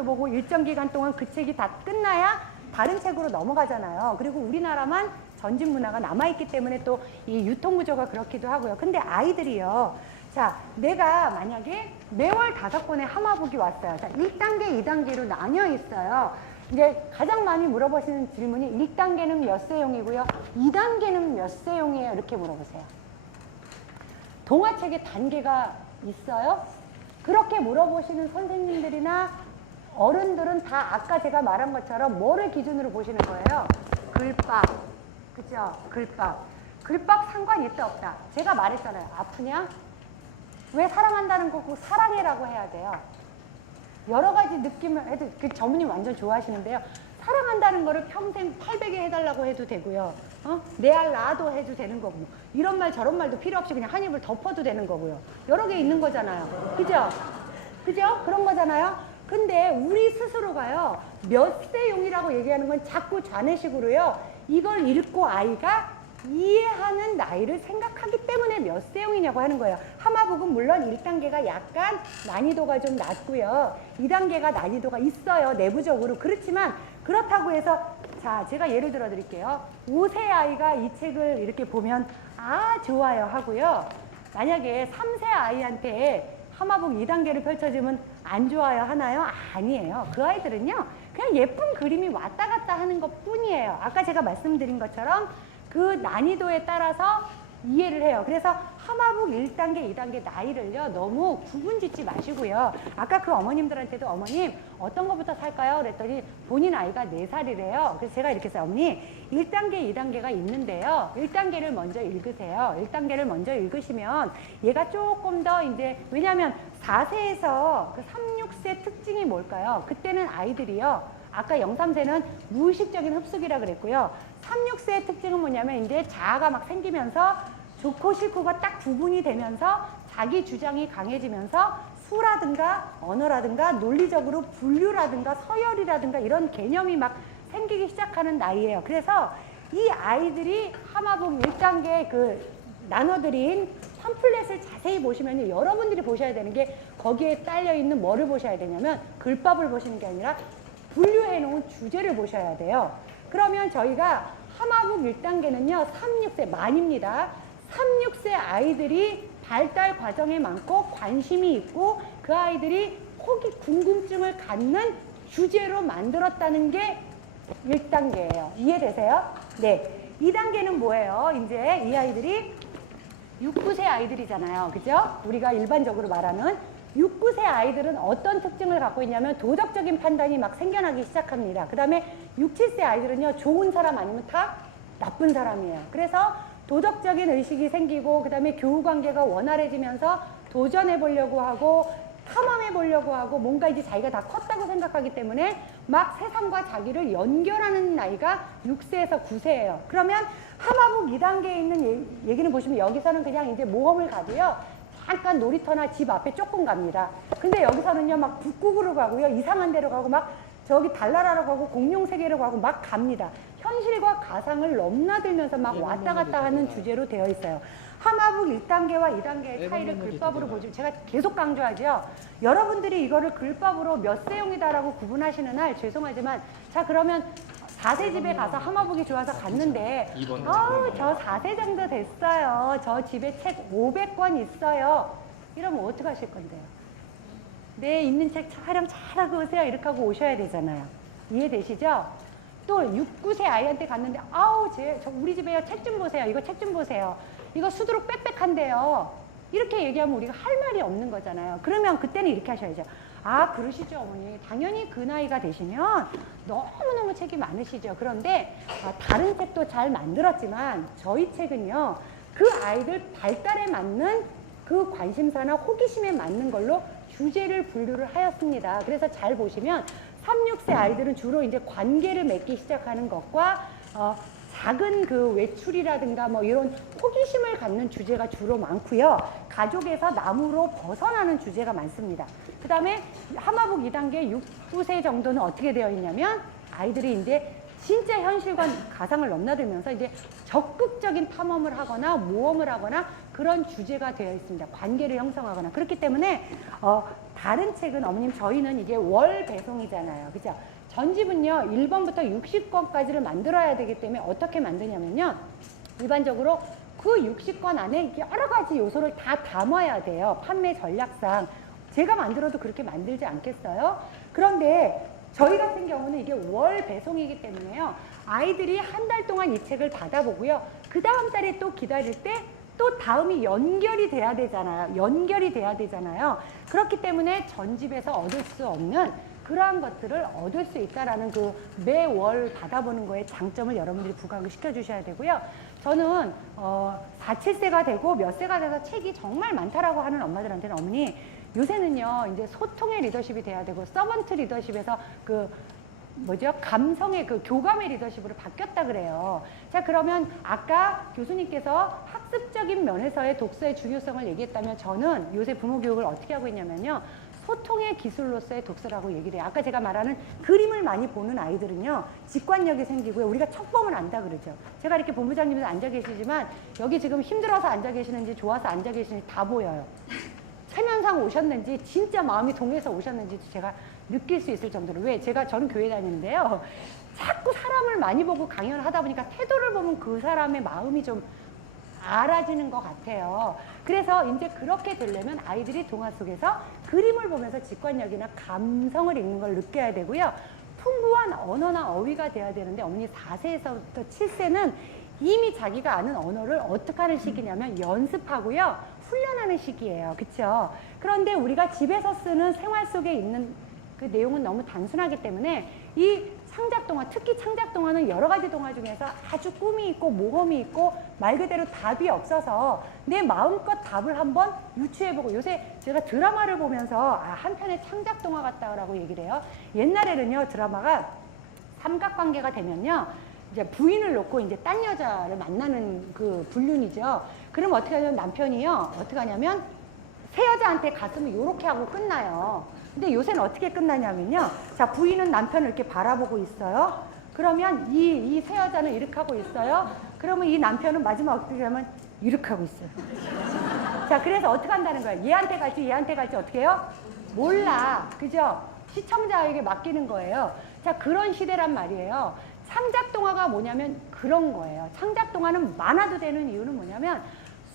보고 일정 기간 동안 그 책이 다 끝나야 다른 책으로 넘어가잖아요. 그리고 우리나라만 전집 문화가 남아있기 때문에 또 이 유통 구조가 그렇기도 하고요. 근데 아이들이요. 자, 내가 만약에 매월 5권의 하마북이 왔어요. 자, 1단계, 2단계로 나뉘어 있어요. 이제 가장 많이 물어보시는 질문이 1단계는 몇 세용이고요. 2단계는 몇 세용이에요? 이렇게 물어보세요. 동화책에 단계가 있어요? 그렇게 물어보시는 선생님들이나 어른들은 다 아까 제가 말한 것처럼 뭐를 기준으로 보시는 거예요? 글밥. 그죠? 글밥. 글밥 상관이 있다 없다. 제가 말했잖아요. 아프냐? 왜 사랑한다는 거 꼭 사랑해라고 해야 돼요? 여러 가지 느낌을 해도 그 전문님 완전 좋아하시는데요. 사랑한다는 거를 평생 800에 해달라고 해도 되고요. 내 알 낳아도 해도 되는 거고. 이런 말 저런 말도 필요 없이 그냥 한 입을 덮어도 되는 거고요. 여러 개 있는 거잖아요. 그죠? 그죠? 그런 거잖아요. 근데 우리 스스로가요. 몇 세용이라고 얘기하는 건 자꾸 좌뇌식으로요. 이걸 읽고 아이가 이해하는 나이를 생각하기 때문에 몇 세용이냐고 하는 거예요. 하마복은 물론 1단계가 약간 난이도가 좀 낮고요. 2단계가 난이도가 있어요. 내부적으로. 그렇지만 그렇다고 해서 자, 제가 예를 들어 드릴게요. 5세 아이가 이 책을 이렇게 보면 아, 좋아요 하고요. 만약에 3세 아이한테 하마복 2단계를 펼쳐주면 안 좋아요 하나요? 아니에요. 그 아이들은요. 그냥 예쁜 그림이 왔다 갔다 하는 것 뿐이에요. 아까 제가 말씀드린 것처럼 그 난이도에 따라서 이해를 해요. 그래서 하마복 1단계, 2단계 나이를요. 너무 구분 짓지 마시고요. 아까 그 어머님들한테도 어머님 어떤 거부터 살까요? 그랬더니 본인 아이가 4살이래요. 그래서 제가 이렇게 해서 어머니 1단계, 2단계가 있는데요. 1단계를 먼저 읽으세요. 1단계를 먼저 읽으시면 얘가 조금 더 이제 왜냐하면 4세에서 그 3, 6세 특징이 뭘까요? 그때는 아이들이요. 아까 0, 3세는 무의식적인 흡수기라 그랬고요. 3, 6세의 특징은 뭐냐면 이제 자아가 막 생기면서 좋고 싫고가 딱 구분이 되면서 자기 주장이 강해지면서 수라든가 언어라든가 논리적으로 분류라든가 서열이라든가 이런 개념이 막 생기기 시작하는 나이예요. 그래서 이 아이들이 하마복 1단계 그 나눠드린 팜플렛을 자세히 보시면 여러분들이 보셔야 되는 게 거기에 딸려있는 뭐를 보셔야 되냐면 글밥을 보시는 게 아니라 분류해 놓은 주제를 보셔야 돼요. 그러면 저희가 하마복 1단계는요. 3, 6세 만입니다. 3, 6세 아이들이 발달 과정에 많고 관심이 있고 그 아이들이 호기, 궁금증을 갖는 주제로 만들었다는 게 1단계예요. 이해되세요? 네. 2단계는 뭐예요? 이제 이 아이들이 6, 9세 아이들이잖아요. 그죠? 우리가 일반적으로 말하는 6, 9세 아이들은 어떤 특징을 갖고 있냐면 도덕적인 판단이 막 생겨나기 시작합니다. 그 다음에 6, 7세 아이들은요. 좋은 사람 아니면 다 나쁜 사람이에요. 그래서 도덕적인 의식이 생기고 그 다음에 교우관계가 원활해지면서 도전해 보려고 하고 탐험해 보려고 하고 뭔가 이제 자기가 다 컸다고 생각하기 때문에 막 세상과 자기를 연결하는 나이가 6세에서 9세예요. 그러면 하마복 2단계에 있는 얘기는 보시면 여기서는 그냥 이제 모험을 가도요. 잠깐 놀이터나 집 앞에 조금 갑니다. 근데 여기서는요, 막 북극으로 가고요, 이상한 데로 가고, 막 저기 달나라로 가고, 공룡세계로 가고, 막 갑니다. 현실과 가상을 넘나들면서 막 왔다 갔다 하는 주제로 되어 있어요. 하마복 1단계와 2단계의 차이를 글밥으로 보시면 제가 계속 강조하죠. 여러분들이 이거를 글밥으로 몇 세용이다라고 구분하시는 날 죄송하지만 자 그러면 4세 집에 가서 하마복이 좋아서 갔는데 저 4세 정도 됐어요. 저 집에 책 500권 있어요. 이러면 어떻게 하실 건데요? 네, 있는 책 촬영 잘하고 오세요. 이렇게 하고 오셔야 되잖아요. 이해되시죠? 또 6, 9세 아이한테 갔는데 우리 집에 책 좀 보세요. 이거 책 좀 보세요. 이거 수두룩 빽빽한데요. 이렇게 얘기하면 우리가 할 말이 없는 거잖아요. 그러면 그때는 이렇게 하셔야죠. 아, 그러시죠, 어머니. 당연히 그 나이가 되시면 너무너무 책이 많으시죠. 그런데 다른 책도 잘 만들었지만 저희 책은요. 그 아이들 발달에 맞는 그 관심사나 호기심에 맞는 걸로 주제를 분류를 하였습니다. 그래서 잘 보시면 3, 6세 아이들은 주로 이제 관계를 맺기 시작하는 것과 작은 그 외출이라든가 뭐 이런 호기심을 갖는 주제가 주로 많고요. 가족에서 나무로 벗어나는 주제가 많습니다. 그 다음에 하마복 2단계 6, 9세 정도는 어떻게 되어 있냐면 아이들이 이제 진짜 현실과 가상을 넘나들면서 이제 적극적인 탐험을 하거나 모험을 하거나 그런 주제가 되어 있습니다. 관계를 형성하거나. 그렇기 때문에 다른 책은 어머님 저희는 이게 월 배송이잖아요. 그죠? 전집은요 1번부터 60권까지를 만들어야 되기 때문에 어떻게 만드냐면요 일반적으로 그 60권 안에 여러 가지 요소를 다 담아야 돼요. 판매 전략상 제가 만들어도 그렇게 만들지 않겠어요? 그런데 저희 같은 경우는 이게 월 배송이기 때문에요 아이들이 한 달 동안 이 책을 받아보고요 그 다음 달에 또 기다릴 때 또 다음이 연결이 돼야 되잖아요. 그렇기 때문에 전집에서 얻을 수 없는 그러한 것들을 얻을 수 있다라는 그 매월 받아보는 거에 장점을 여러분들이 부각을 시켜주셔야 되고요. 저는 4, 7세가 되고 몇 세가 돼서 책이 정말 많다라고 하는 엄마들한테는 어머니 요새는요 이제 소통의 리더십이 돼야 되고 서번트 리더십에서 그 뭐죠? 감성의 그 교감의 리더십으로 바뀌었다 그래요. 자, 그러면 아까 교수님께서 학습적인 면에서의 독서의 중요성을 얘기했다면 저는 요새 부모 교육을 어떻게 하고 있냐면요. 소통의 기술로서의 독서라고 얘기를 해요. 아까 제가 말하는 그림을 많이 보는 아이들은요. 직관력이 생기고요. 우리가 첫 보면 안다 그러죠. 제가 이렇게 본부장님도 앉아 계시지만 여기 지금 힘들어서 앉아 계시는지 좋아서 앉아 계시는지 다 보여요. 체면상 오셨는지 진짜 마음이 동해서 오셨는지 제가 느낄 수 있을 정도로. 왜? 저는 교회 다니는데요. 자꾸 사람을 많이 보고 강연을 하다 보니까 태도를 보면 그 사람의 마음이 좀 알아지는 것 같아요. 그래서 이제 그렇게 되려면 아이들이 동화 속에서 그림을 보면서 직관력이나 감성을 읽는 걸 느껴야 되고요. 풍부한 언어나 어휘가 돼야 되는데 어머니 4세에서부터 7세는 이미 자기가 아는 언어를 어떻게 하는 시기냐면 연습하고요. 훈련하는 시기예요. 그렇죠? 그런데 우리가 집에서 쓰는 생활 속에 있는 그 내용은 너무 단순하기 때문에 이 창작 동화, 특히 창작 동화는 여러 가지 동화 중에서 아주 꿈이 있고 모험이 있고 말 그대로 답이 없어서 내 마음껏 답을 한번 유추해보고, 요새 제가 드라마를 보면서 한 편의 창작 동화 같다라고 얘기를 해요. 옛날에는요, 드라마가 삼각관계가 되면요, 이제 부인을 놓고 이제 딴 여자를 만나는 그 불륜이죠. 그럼 어떻게 하냐면 남편이요, 어떻게 하냐면 새 여자한테 갔으면 요렇게 하고 끝나요. 근데 요새는 어떻게 끝나냐면요. 자, 부인은 남편을 이렇게 바라보고 있어요. 그러면 이 새 여자는 이렇게 하고 있어요. 그러면 이 남편은 마지막 어떻게 하면 이렇게 하고 있어요. 자, 그래서 어떻게 한다는 거예요? 얘한테 갈지 어떻게 해요? 몰라. 그죠? 시청자에게 맡기는 거예요. 자, 그런 시대란 말이에요. 창작 동화가 뭐냐면 그런 거예요. 창작 동화는 많아도 되는 이유는 뭐냐면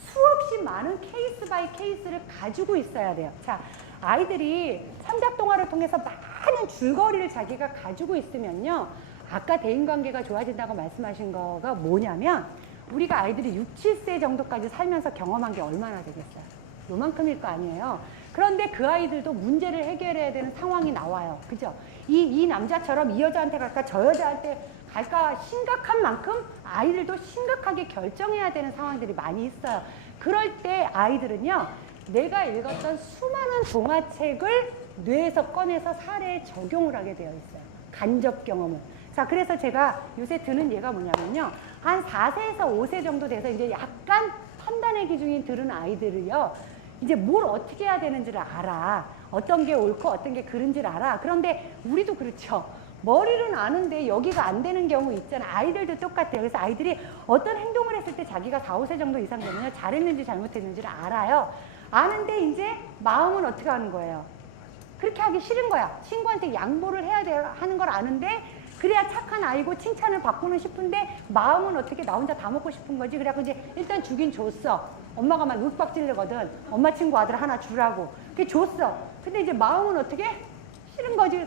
수없이 많은 케이스 바이 케이스를 가지고 있어야 돼요. 자, 아이들이 창작 동화를 통해서 많은 줄거리를 자기가 가지고 있으면요. 아까 대인관계가 좋아진다고 말씀하신 거가 뭐냐면 우리가 아이들이 6, 7세 정도까지 살면서 경험한 게 얼마나 되겠어요? 요만큼일 거 아니에요. 그런데 그 아이들도 문제를 해결해야 되는 상황이 나와요. 그죠? 이 남자처럼 이 여자한테 갈까 저 여자한테 갈까 심각한 만큼 아이들도 심각하게 결정해야 되는 상황들이 많이 있어요. 그럴 때 아이들은요. 내가 읽었던 수많은 동화책을 뇌에서 꺼내서 사례에 적용을 하게 되어 있어요. 간접 경험을. 자, 그래서 제가 요새 드는 예가 뭐냐면요. 한 4세에서 5세 정도 돼서 이제 약간 판단의 기준이 들은 아이들을요. 이제 뭘 어떻게 해야 되는지를 알아. 어떤 게 옳고 어떤 게 그른지를 알아. 그런데 우리도 그렇죠. 머리는 아는데 여기가 안 되는 경우 있잖아. 아이들도 똑같아요. 그래서 아이들이 어떤 행동을 했을 때 자기가 4, 5세 정도 이상 되면요. 잘했는지 잘못했는지를 알아요. 아는데 이제 마음은 어떻게 하는 거예요? 그렇게 하기 싫은 거야. 친구한테 양보를 해야 돼 하는 걸 아는데 그래야 착한 아이고 칭찬을 받고는 싶은데 마음은 어떻게 나 혼자 다 먹고 싶은 거지. 그래갖고 이제 일단 주긴 줬어. 엄마가 막 윽박지르거든. 엄마 친구 아들 하나 주라고. 그게 줬어. 근데 이제 마음은 어떻게? 싫은 거지.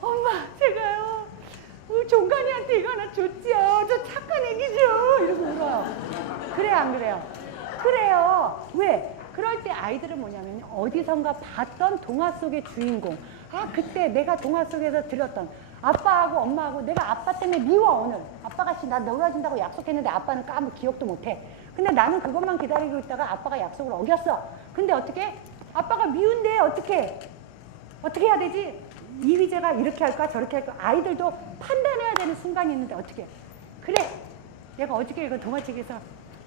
엄마 제가요 종간이한테 이거 하나 줬지요. 저 착한 애기죠. 이러고 울어요. 그래요 안 그래요? 그래요. 왜? 그럴 때 아이들은 뭐냐면 어디선가 봤던 동화 속의 주인공. 아, 그때 내가 동화 속에서 들었던 아빠하고 엄마하고 내가 아빠 때문에 미워 오늘. 아빠가 나 놀아준다고 약속했는데 아빠는 까먹고 기억도 못해. 근데 나는 그것만 기다리고 있다가 아빠가 약속을 어겼어. 근데 어떻게? 아빠가 미운데 어떻게 해야 되지? 이휘재가 이렇게 할까 저렇게 할까? 아이들도 판단해야 되는 순간이 있는데 어떻게? 그래, 내가 어저께 이거 동화책에서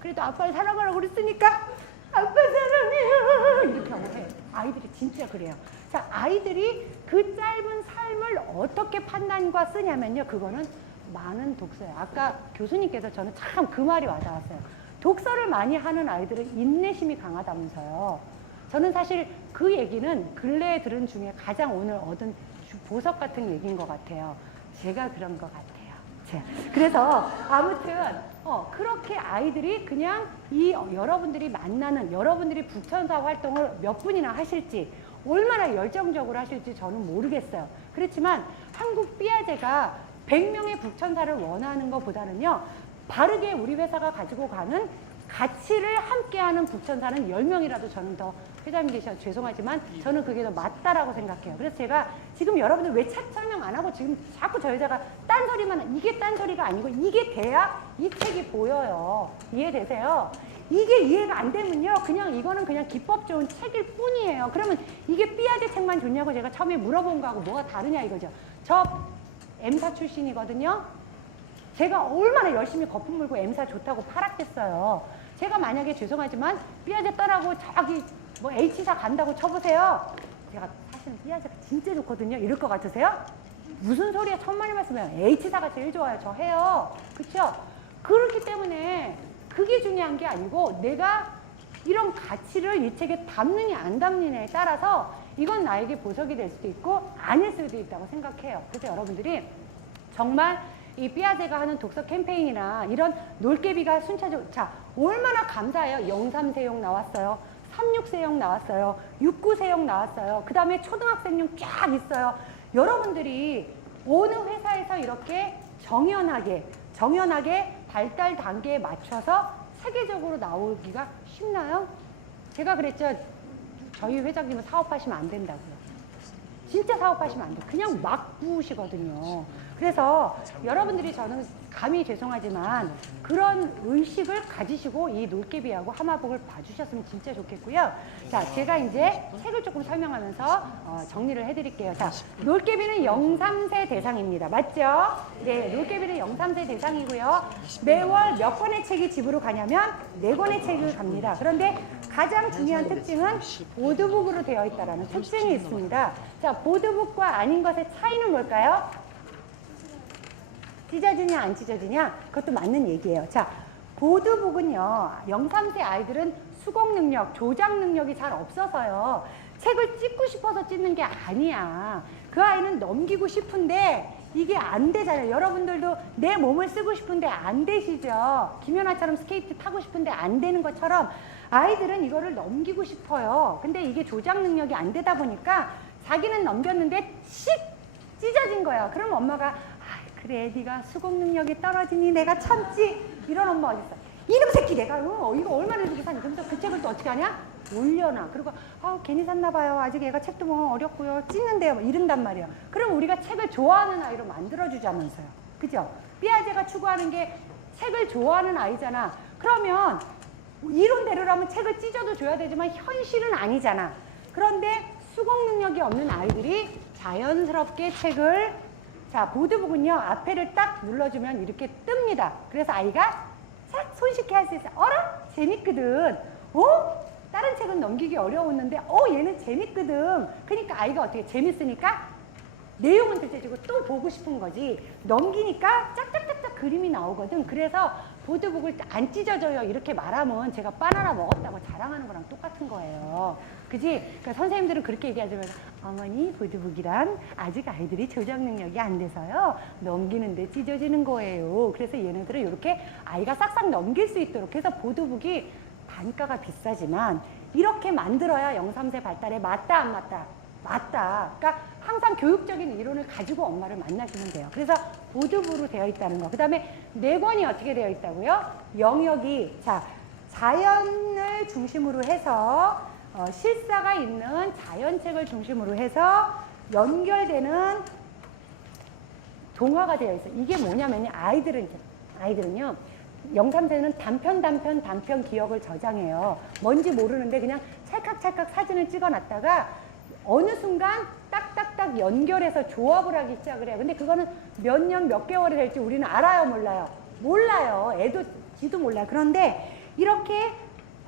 그래도 아빠를 사랑하라고 그랬으니까 아빠 사랑해요 이렇게 하고 해. 아이들이 진짜 그래요. 자, 아이들이 그 짧은 삶을 어떻게 판단과 쓰냐면요. 그거는 많은 독서예요. 아까 교수님께서 저는 참 그 말이 와닿았어요. 독서를 많이 하는 아이들은 인내심이 강하다면서요. 저는 사실 그 얘기는 근래에 들은 중에 가장 오늘 얻은 보석 같은 얘기인 것 같아요. 제가 그런 것 같아요. 그래서 아무튼 그렇게 아이들이 그냥 여러분들이 만나는 여러분들이 북천사 활동을 몇 분이나 하실지 얼마나 열정적으로 하실지 저는 모르겠어요. 그렇지만 한국 삐아제가 100명의 북천사를 원하는 것보다는요. 바르게 우리 회사가 가지고 가는 가치를 함께하는 북천사는 10명이라도 저는 더 회장님 계셔서 죄송하지만 저는 그게 더 맞다라고 생각해요. 그래서 제가 지금 여러분들 왜 책 설명 안 하고 지금 자꾸 저 여자가 딴소리만 이게 딴소리가 아니고 이게 돼야 이 책이 보여요. 이해되세요? 이게 이해가 안 되면요. 그냥 이거는 그냥 기법 좋은 책일 뿐이에요. 그러면 이게 삐아제 책만 좋냐고 제가 처음에 물어본 거하고 뭐가 다르냐 이거죠. 저 M사 출신이거든요. 제가 얼마나 열심히 거품 물고 M사 좋다고 팔았겠어요. 제가 만약에 죄송하지만 삐아제 떠나고 저기 뭐 H사 간다고 쳐보세요. 제가 사실은 삐아제가 진짜 좋거든요. 이럴 것 같으세요? 무슨 소리야, 천만의 말씀이에요. H사가 제일 좋아요. 저 해요. 그쵸? 그렇기 때문에 그게 중요한 게 아니고 내가 이런 가치를 이 책에 담느냐 안 담느냐에 따라서 이건 나에게 보석이 될 수도 있고 아닐 수도 있다고 생각해요. 그래서 여러분들이 정말 이 삐아제가 하는 독서 캠페인이나 이런 놀개비가 순차적으로, 자, 얼마나 감사해요. 03세용 나왔어요. 36세용 나왔어요. 69세용 나왔어요. 그 다음에 초등학생용 쫙 있어요. 여러분들이 어느 회사에서 이렇게 정연하게 발달 단계에 맞춰서 세계적으로 나오기가 쉽나요? 제가 그랬죠. 저희 회장님은 사업하시면 안 된다고요. 진짜 사업하시면 안 돼요. 그냥 막 부으시거든요. 그래서 여러분들이 저는 감히 죄송하지만 그런 의식을 가지시고 이 놀개비하고 하마복을 봐주셨으면 진짜 좋겠고요. 자, 제가 이제 책을 조금 설명하면서 정리를 해드릴게요. 자, 놀개비는 0~3세 대상입니다. 맞죠? 네, 놀개비는 0~3세 대상이고요. 매월 몇 권의 책이 집으로 가냐면 4권의 책을 갑니다. 그런데 가장 중요한 특징은 보드북으로 되어 있다는 특징이 있습니다. 자, 보드북과 아닌 것의 차이는 뭘까요? 찢어지냐 안 찢어지냐? 그것도 맞는 얘기예요. 자, 보드북은요, 0~3세 아이들은 수공 능력, 조작 능력이 잘 없어서요. 책을 찍고 싶어서 찍는 게 아니야. 그 아이는 넘기고 싶은데 이게 안 되잖아요. 여러분들도 내 몸을 쓰고 싶은데 안 되시죠? 김연아처럼 스케이트 타고 싶은데 안 되는 것처럼 아이들은 이거를 넘기고 싶어요. 근데 이게 조작 능력이 안 되다 보니까 자기는 넘겼는데 씩 찢어진 거예요. 그럼 엄마가 그래, 네가 수공 능력이 떨어지니 내가 참지. 이런 엄마 어딨어? 이놈 새끼 내가 이거 얼마나 주고 사니? 그래서 그 책을 또 어떻게 하냐? 올려놔. 그리고 괜히 샀나 봐요. 아직 애가 책도 뭐 어렵고요. 찢는데요. 뭐 이른단 말이에요. 그럼 우리가 책을 좋아하는 아이로 만들어주자면서요. 그죠? 삐아제가 추구하는 게 책을 좋아하는 아이잖아. 그러면 이론대로라면 책을 찢어도 줘야 되지만 현실은 아니잖아. 그런데 수공 능력이 없는 아이들이 자연스럽게 책을, 자, 보드북은요, 앞에를 딱 눌러주면 이렇게 뜹니다. 그래서 아이가 싹 손쉽게 할 수 있어요. 어라? 재밌거든. 다른 책은 넘기기 어려웠는데, 얘는 재밌거든. 그러니까 아이가 어떻게 재밌으니까 내용은 들째지고 또 보고 싶은 거지. 넘기니까 짝짝짝짝 그림이 나오거든. 그래서 보드북을 안 찢어져요. 이렇게 말하면 제가 바나나 먹었다고 자랑하는 거랑 똑같은 거예요. 그지? 그러니까 선생님들은 그렇게 얘기하지만, 어머니, 보드북이란 아직 아이들이 조작 능력이 안 돼서요. 넘기는데 찢어지는 거예요. 그래서 얘네들은 이렇게 아이가 싹싹 넘길 수 있도록 해서 보드북이 단가가 비싸지만 이렇게 만들어야 0~3세 발달에 맞다, 안 맞다? 맞다. 그러니까 항상 교육적인 이론을 가지고 엄마를 만나시면 돼요. 그래서 보드북으로 되어 있다는 거. 그 다음에 4권이 어떻게 되어 있다고요? 영역이, 자, 자연을 중심으로 해서 실사가 있는 자연책을 중심으로 해서 연결되는 동화가 되어 있어요. 이게 뭐냐면요. 아이들은요. 0~3세는 단편 기억을 저장해요. 뭔지 모르는데 그냥 찰칵찰칵 사진을 찍어놨다가 어느 순간 딱딱딱 연결해서 조합을 하기 시작을 해요. 근데 그거는 몇 년, 몇 개월이 될지 우리는 알아요, 몰라요? 몰라요. 애도 지도 몰라요. 그런데 이렇게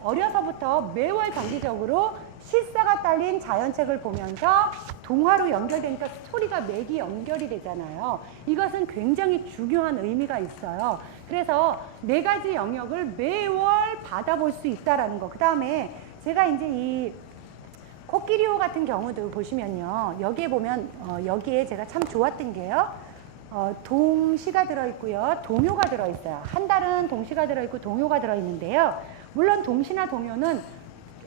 어려서부터 매월 정기적으로 실사가 딸린 자연책을 보면서 동화로 연결되니까 스토리가 맥이 연결이 되잖아요. 이것은 굉장히 중요한 의미가 있어요. 그래서 4가지 영역을 매월 받아볼 수 있다라는 거. 그 다음에 제가 이제 이 코끼리호 같은 경우도 보시면요. 여기에 보면 여기에 제가 참 좋았던 게요. 동시가 들어있고요. 동요가 들어있어요. 한 달은 동시가 들어있고 동요가 들어있는데요. 물론 동시나 동요는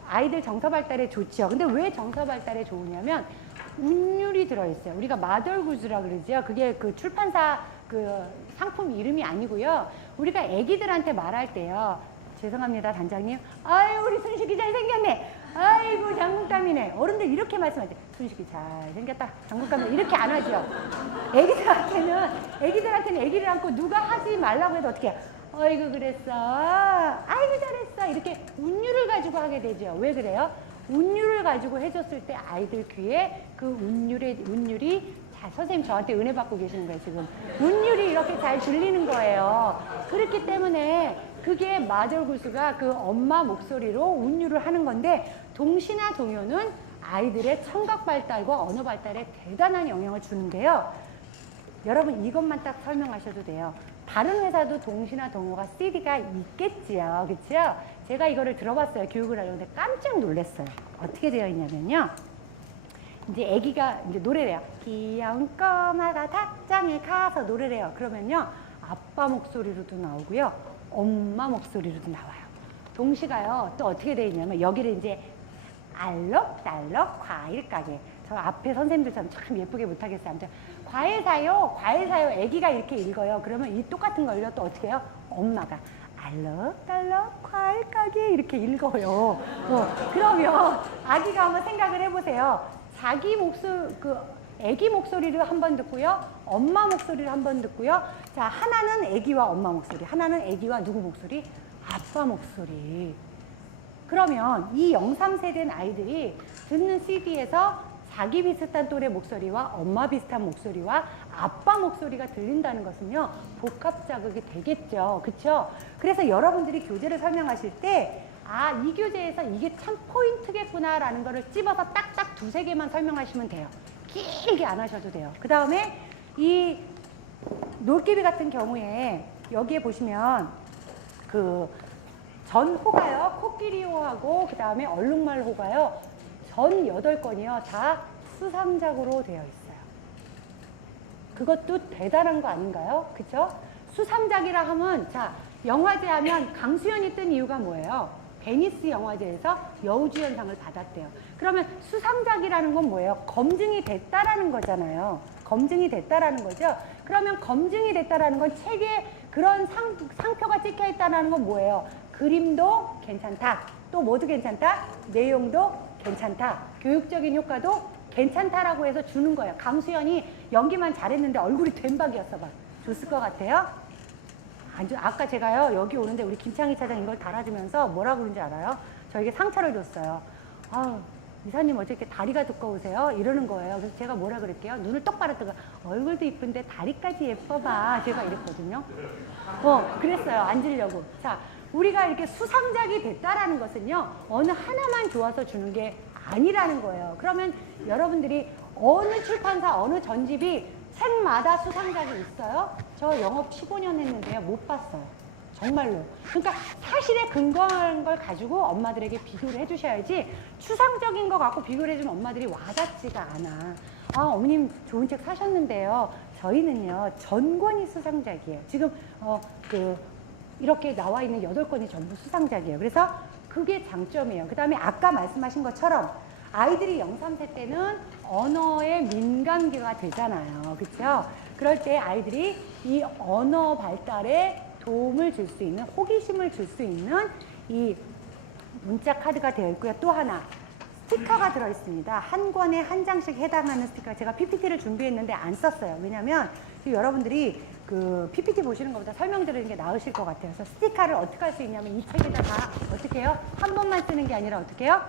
아이들 정서 발달에 좋죠. 근데 왜 정서 발달에 좋으냐면 운율이 들어있어요. 우리가 마덜구즈라 그러죠. 그게 그 출판사 그 상품 이름이 아니고요. 우리가 애기들한테 말할 때요. 죄송합니다, 단장님. 아유, 우리 순식이 잘생겼네. 아이고, 장군감이네. 어른들 이렇게 말씀하세요. 순식이 잘생겼다. 장군감이네. 이렇게 안 하죠. 애기들한테는 애기를 안고 누가 하지 말라고 해도 어떻게 해요? 아이고, 그랬어. 아이고, 잘했어. 이렇게 운율을 가지고 하게 되죠. 왜 그래요? 운율을 가지고 해줬을 때 아이들 귀에 그 운율이 자, 선생님 저한테 은혜 받고 계시는 거예요, 지금. 운율이 이렇게 잘 들리는 거예요. 그렇기 때문에 그게 마더굴스가 그 엄마 목소리로 운율을 하는 건데, 동시나 동요는 아이들의 청각 발달과 언어 발달에 대단한 영향을 주는데요. 여러분 이것만 딱 설명하셔도 돼요. 다른 회사도 동시나 동요가 CD가 있겠지요. 그렇죠? 제가 이거를 들어봤어요. 교육을 하려고. 근데 깜짝 놀랐어요. 어떻게 되어 있냐면요. 이제 아기가 이제 노래래요. 귀여운 꼬마가 닭장에 가서 노래래요. 그러면요. 아빠 목소리로도 나오고요. 엄마 목소리로도 나와요. 동시가요. 또 어떻게 되어 있냐면 여기를 이제 알록달록 과일 가게. 저 앞에 선생님들처럼 참 예쁘게 못하겠어요. 아무튼 과일 사요. 과일 사요. 아기가 이렇게 읽어요. 그러면 이 똑같은 걸요. 또 어떻게 해요? 엄마가 알록달록 과일 가게 이렇게 읽어요. 그러면 아기가 한번 생각을 해보세요. 자기 아기 목소리를 한번 듣고요. 엄마 목소리를 한번 듣고요. 자, 하나는 아기와 엄마 목소리, 하나는 아기와 누구 목소리? 아빠 목소리. 그러면 이 0, 3세대는 아이들이 듣는 CD에서 자기 비슷한 또래 목소리와 엄마 비슷한 목소리와 아빠 목소리가 들린다는 것은요, 복합 자극이 되겠죠. 그쵸? 그래서 여러분들이 교재를 설명하실 때, 아, 이 교재에서 이게 참 포인트겠구나라는 거를 찝어서 딱딱 두세 개만 설명하시면 돼요. 길게 안 하셔도 돼요. 그 다음에 이 놀개비 같은 경우에 여기에 보시면 전호가요, 코끼리호하고 그 다음에 얼룩말호가요, 전 8건이요, 다 수상작으로 되어 있어요. 그것도 대단한 거 아닌가요? 그쵸? 수상작이라 하면, 자, 영화제 하면 강수연이 뜬 이유가 뭐예요? 베니스 영화제에서 여우주연상을 받았대요. 그러면 수상작이라는 건 뭐예요? 검증이 됐다라는 거잖아요. 검증이 됐다라는 거죠. 그러면 검증이 됐다라는 건 책에 그런 상표가 찍혀 있다라는 건 뭐예요? 그림도 괜찮다. 또 뭐도 괜찮다? 내용도 괜찮다. 교육적인 효과도 괜찮다라고 해서 주는 거예요. 강수연이 연기만 잘했는데 얼굴이 된박이었어 봐. 줬을 것 같아요? 아까 제가요, 여기 오는데 우리 김창희 차장 이걸 달아주면서 뭐라 그런지 알아요? 저에게 상처를 줬어요. 아우, 이사님 어떻게 이렇게 다리가 두꺼우세요? 이러는 거예요. 그래서 제가 뭐라 그랬게요? 눈을 똑바로 뜨고, 얼굴도 이쁜데 다리까지 예뻐봐. 제가 이랬거든요. 그랬어요. 앉으려고. 자, 우리가 이렇게 수상작이 됐다라는 것은요, 어느 하나만 좋아서 주는 게 아니라는 거예요. 그러면 여러분들이 어느 출판사, 어느 전집이 책마다 수상작이 있어요? 저 영업 15년 했는데요, 못 봤어요. 정말로. 그러니까 사실에 근거한 걸 가지고 엄마들에게 비교를 해주셔야지, 추상적인 거 갖고 비교를 해주면 엄마들이 와닿지가 않아. 아, 어머님 좋은 책 사셨는데요. 저희는요, 전권이 수상작이에요. 지금 이렇게 나와 있는 8권이 전부 수상작이에요. 그래서 그게 장점이에요. 그 다음에 아까 말씀하신 것처럼 아이들이 0, 3세 때는 언어의 민감기가 되잖아요. 그렇죠? 그럴 때 아이들이 이 언어 발달에 도움을 줄 수 있는, 호기심을 줄 수 있는 이 문자 카드가 되어 있고요. 또 하나, 스티커가 들어있습니다. 한 권에 한 장씩 해당하는 스티커. 제가 PPT를 준비했는데 안 썼어요. 왜냐면 여러분들이 그 PPT 보시는 것보다 설명 드리는 게 나으실 것 같아요. 그래서 스티커를 어떻게 할 수 있냐면 이 책에다 다 어떻게 해요? 한 번만 쓰는 게 아니라 어떻게 해요?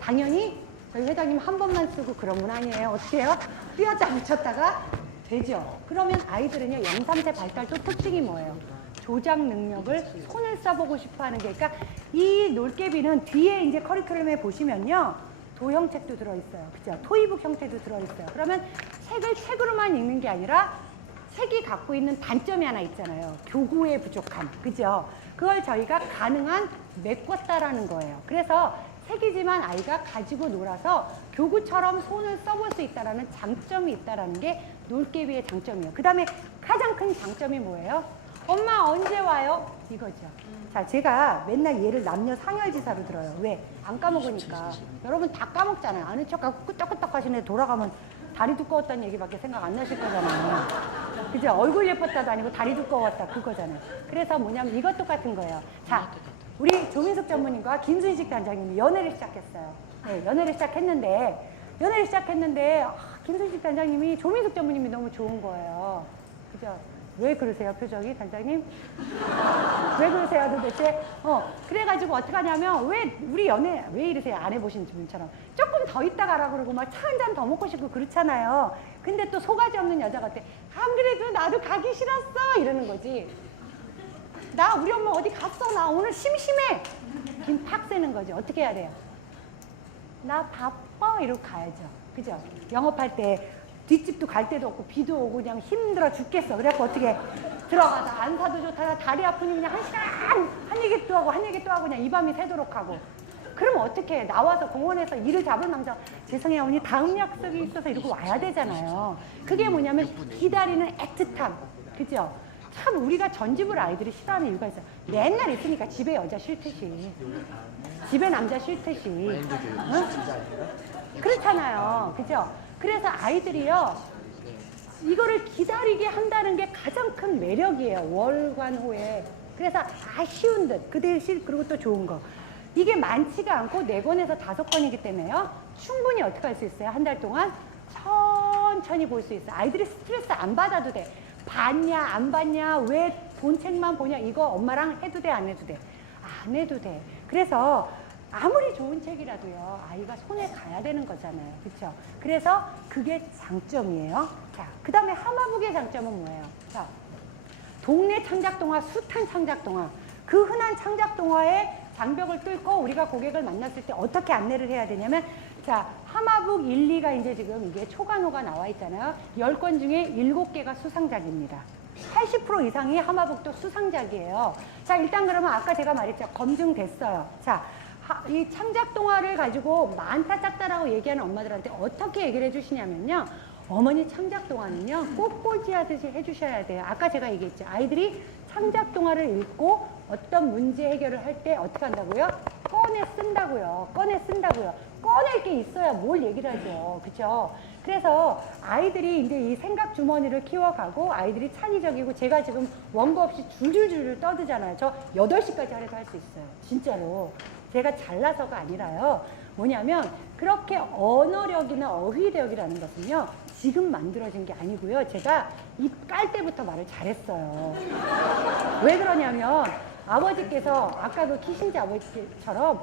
당연히 저희 회장님 한 번만 쓰고 그런 분 아니에요. 어떻게 해요? 띄었다 붙였다가 되죠. 그러면 아이들은요, 0, 3세 발달 또 특징이 뭐예요? 조작 능력을 손을 써보고 싶어 하는 게, 그러니까 이 놀개비는 뒤에 이제 커리큘럼에 보시면요, 도형책도 들어있어요. 그죠? 토이북 형태도 들어있어요. 그러면 책을 책으로만 읽는 게 아니라 책이 갖고 있는 단점이 하나 있잖아요. 교구의 부족함. 그죠? 그걸 저희가 가능한 메꿨다라는 거예요. 그래서 책이지만 아이가 가지고 놀아서 교구처럼 손을 써볼 수 있다는 장점이 있다는 게 놀개비의 장점이에요. 그 다음에 가장 큰 장점이 뭐예요? 엄마 언제 와요? 이거죠. 자, 제가 맨날 얘를 남녀 상열지사로 들어요. 왜? 안 까먹으니까. 여러분 다 까먹잖아요. 아는 척하고 끄떡끄떡 하시는데 돌아가면 다리 두꺼웠다는 얘기밖에 생각 안 나실 거잖아요. 그죠? 얼굴 예뻤다도 아니고 다리 두꺼웠다 그거잖아요. 그래서 뭐냐면 이것 똑같은 거예요. 자, 우리 조민숙 전무님과 김순식 단장님이 연애를 시작했어요. 네, 연애를 시작했는데 김순식 단장님이 조민숙 전무님이 너무 좋은 거예요. 그죠? 왜 그러세요, 표정이, 단장님? 왜 그러세요, 도대체? 그래가지고 어떻게 하냐면, 왜, 우리 연애, 왜 이러세요? 안 해보신 분처럼. 조금 더 있다 가라 그러고 막 차 한 잔 더 먹고 싶고 그렇잖아요. 근데 또 속아지 없는 여자 같아. 안 그래도 나도 가기 싫었어! 이러는 거지. 나 우리 엄마 어디 갔어? 나 오늘 심심해! 김 팍 새는 거지. 어떻게 해야 돼요? 나 바빠! 이러고 가야죠. 그죠? 영업할 때 뒷집도 갈 데도 없고 비도 오고 그냥 힘들어 죽겠어. 그래갖고 어떻게 들어가서 안 사도 좋다. 다리 아프니 그냥 1시간 한 얘기 또 하고 한 얘기 또 하고 그냥 이 밤이 새도록 하고. 그러면 어떻게 해? 나와서 공원에서 일을 잡을 망정 죄송해요 언니 다음 약속이 있어서 이러고 와야 되잖아요. 그게 뭐냐면 기다리는 애틋함. 그죠? 참 우리가 전집을 아이들이 싫어하는 이유가 있어요. 맨날 있으니까 집에 여자 싫듯이 집에 남자 싫듯이 응? 그렇잖아요. 그죠? 그래서 아이들이요 이거를 기다리게 한다는 게 가장 큰 매력이에요. 월관호에. 그래서 아쉬운 듯 그 대신 그리고 또 좋은 거 이게 많지가 않고 4권에서 5권이기 때문에요 충분히 어떻게 할 수 있어요? 한 달 동안 천천히 볼 수 있어요. 아이들이 스트레스 안 받아도 돼. 봤냐 안 봤냐 왜 본책만 보냐 이거 엄마랑 해도 돼 안 해도 돼? 안 해도 돼. 그래서 아무리 좋은 책이라도요 아이가 손에 가야 되는 거잖아요. 그렇죠? 그래서 그게 장점이에요. 자, 그 다음에 하마북의 장점은 뭐예요? 자, 동네 창작동화, 숱한 창작동화. 그 흔한 창작동화의 장벽을 뚫고 우리가 고객을 만났을 때 어떻게 안내를 해야 되냐면 자, 하마북 1, 2가 이제 지금 이게 초간호가 나와 있잖아요. 10권 중에 7개가 수상작입니다. 80% 이상이 하마북도 수상작이에요. 자, 일단 그러면 아까 제가 말했죠. 검증됐어요. 자, 이 창작동화를 가지고 많다 작다라고 얘기하는 엄마들한테 어떻게 얘기를 해주시냐면요. 어머니 창작동화는요. 꽃꽂이하듯이 해주셔야 돼요. 아까 제가 얘기했죠. 아이들이 창작동화를 읽고 어떤 문제 해결을 할 때 어떻게 한다고요? 꺼내 쓴다고요. 꺼내 쓴다고요. 꺼낼 게 있어야 뭘 얘기를 하죠. 그쵸? 그래서 아이들이 이제 이 생각 주머니를 키워가고 아이들이 창의적이고 제가 지금 원고 없이 줄줄줄 떠드잖아요. 저 8시까지 하려도 할 수 있어요. 진짜로. 제가 잘나서가 아니라요. 뭐냐면 그렇게 언어력이나 어휘력이라는 것은요. 지금 만들어진 게 아니고요. 제가 입 깔 때부터 말을 잘했어요. 왜 그러냐면 아버지께서 아까 그 키신지 아버지처럼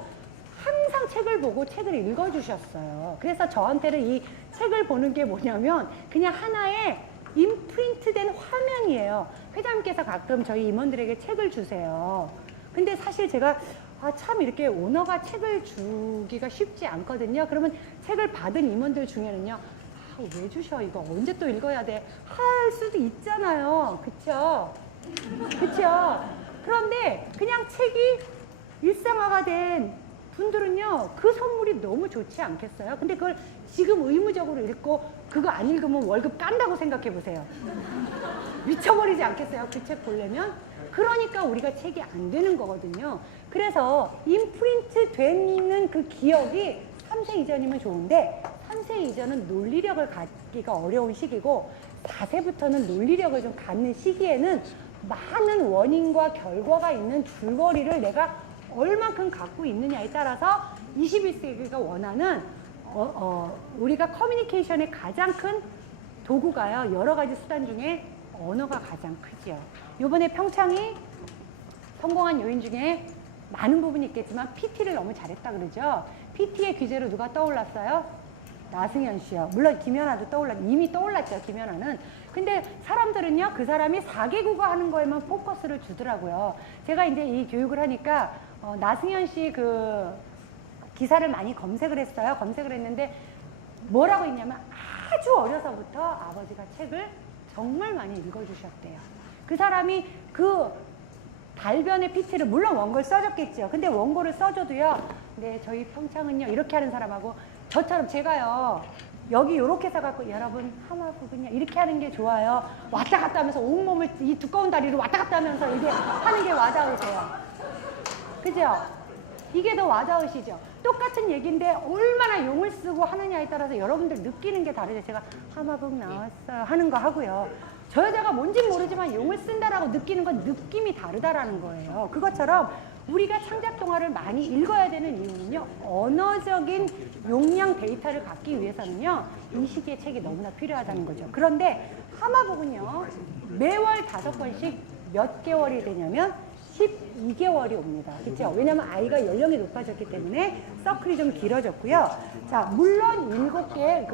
항상 책을 보고 책을 읽어주셨어요. 그래서 저한테는 이 책을 보는 게 뭐냐면 그냥 하나의 임프린트된 화면이에요. 회장님께서 가끔 저희 임원들에게 책을 주세요. 근데 사실 제가 참 이렇게 오너가 책을 주기가 쉽지 않거든요. 그러면 책을 받은 임원들 중에는요. 왜 주셔? 이거 언제 또 읽어야 돼? 할 수도 있잖아요. 그쵸? 그쵸? 그런데 그냥 책이 일상화가 된 분들은요. 그 선물이 너무 좋지 않겠어요? 근데 그걸 지금 의무적으로 읽고 그거 안 읽으면 월급 깐다고 생각해 보세요. 미쳐버리지 않겠어요? 그 책 보려면? 그러니까 우리가 책이 안 되는 거거든요. 그래서 임프린트 되는 그 기억이 3세 이전이면 좋은데 3세 이전은 논리력을 갖기가 어려운 시기고 4세부터는 논리력을 좀 갖는 시기에는 많은 원인과 결과가 있는 줄거리를 내가 얼만큼 갖고 있느냐에 따라서 21세기가 원하는 우리가 커뮤니케이션의 가장 큰 도구가요. 여러 가지 수단 중에 언어가 가장 크죠. 이번에 평창이 성공한 요인 중에 많은 부분이 있겠지만 PT를 너무 잘했다 그러죠. PT의 귀재로 누가 떠올랐어요? 나승현 씨요. 물론 김연아도 이미 떠올랐죠. 김연아는. 근데 사람들은요. 그 사람이 4개국어 하는 거에만 포커스를 주더라고요. 제가 이제 이 교육을 하니까 나승현 씨 그 기사를 많이 검색을 했어요. 검색을 했는데 뭐라고 했냐면 아주 어려서부터 아버지가 책을 정말 많이 읽어주셨대요. 그 사람이 그 달변의 PT를 물론 원고를 써줬겠죠. 근데 원고를 써줘도요. 네, 저희 평창은요. 이렇게 하는 사람하고 저처럼 제가요. 여기 이렇게 써갖고 여러분 하마북은요. 이렇게 하는 게 좋아요. 왔다 갔다 하면서 온몸을 이 두꺼운 다리로 왔다 갔다 하면서 이게 하는 게 와닿으세요. 그죠? 이게 더 와닿으시죠? 똑같은 얘기인데 얼마나 용을 쓰고 하느냐에 따라서 여러분들 느끼는 게 다르죠. 제가 하마북 나왔어요 하는 거 하고요. 저 여자가 뭔진 모르지만 용을 쓴다라고 느끼는 건 느낌이 다르다라는 거예요. 그것처럼 우리가 창작 동화를 많이 읽어야 되는 이유는요, 언어적인 용량 데이터를 갖기 위해서는요, 이 시기의 책이 너무나 필요하다는 거죠. 그런데 하마북은요, 매월 5권씩 몇 개월이 되냐면 12개월이 옵니다. 그렇죠? 왜냐하면 아이가 연령이 높아졌기 때문에 서클이 좀 길어졌고요. 자, 물론 7개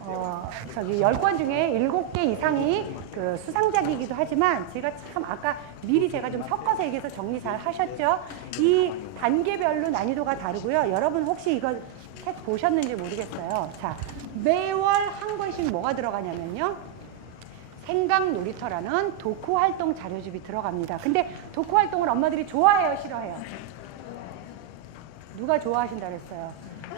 10권 중에 7개 이상이 그 수상작이기도 하지만 제가 참 아까 미리 제가 좀 섞어서 얘기해서 정리 잘 하셨죠? 이 단계별로 난이도가 다르고요. 여러분 혹시 이거 책 보셨는지 모르겠어요. 자, 매월 한 권씩 뭐가 들어가냐면요. 생각 놀이터라는 독후 활동 자료집이 들어갑니다. 근데 독후 활동을 엄마들이 좋아해요, 싫어해요? 누가 좋아하신다 그랬어요?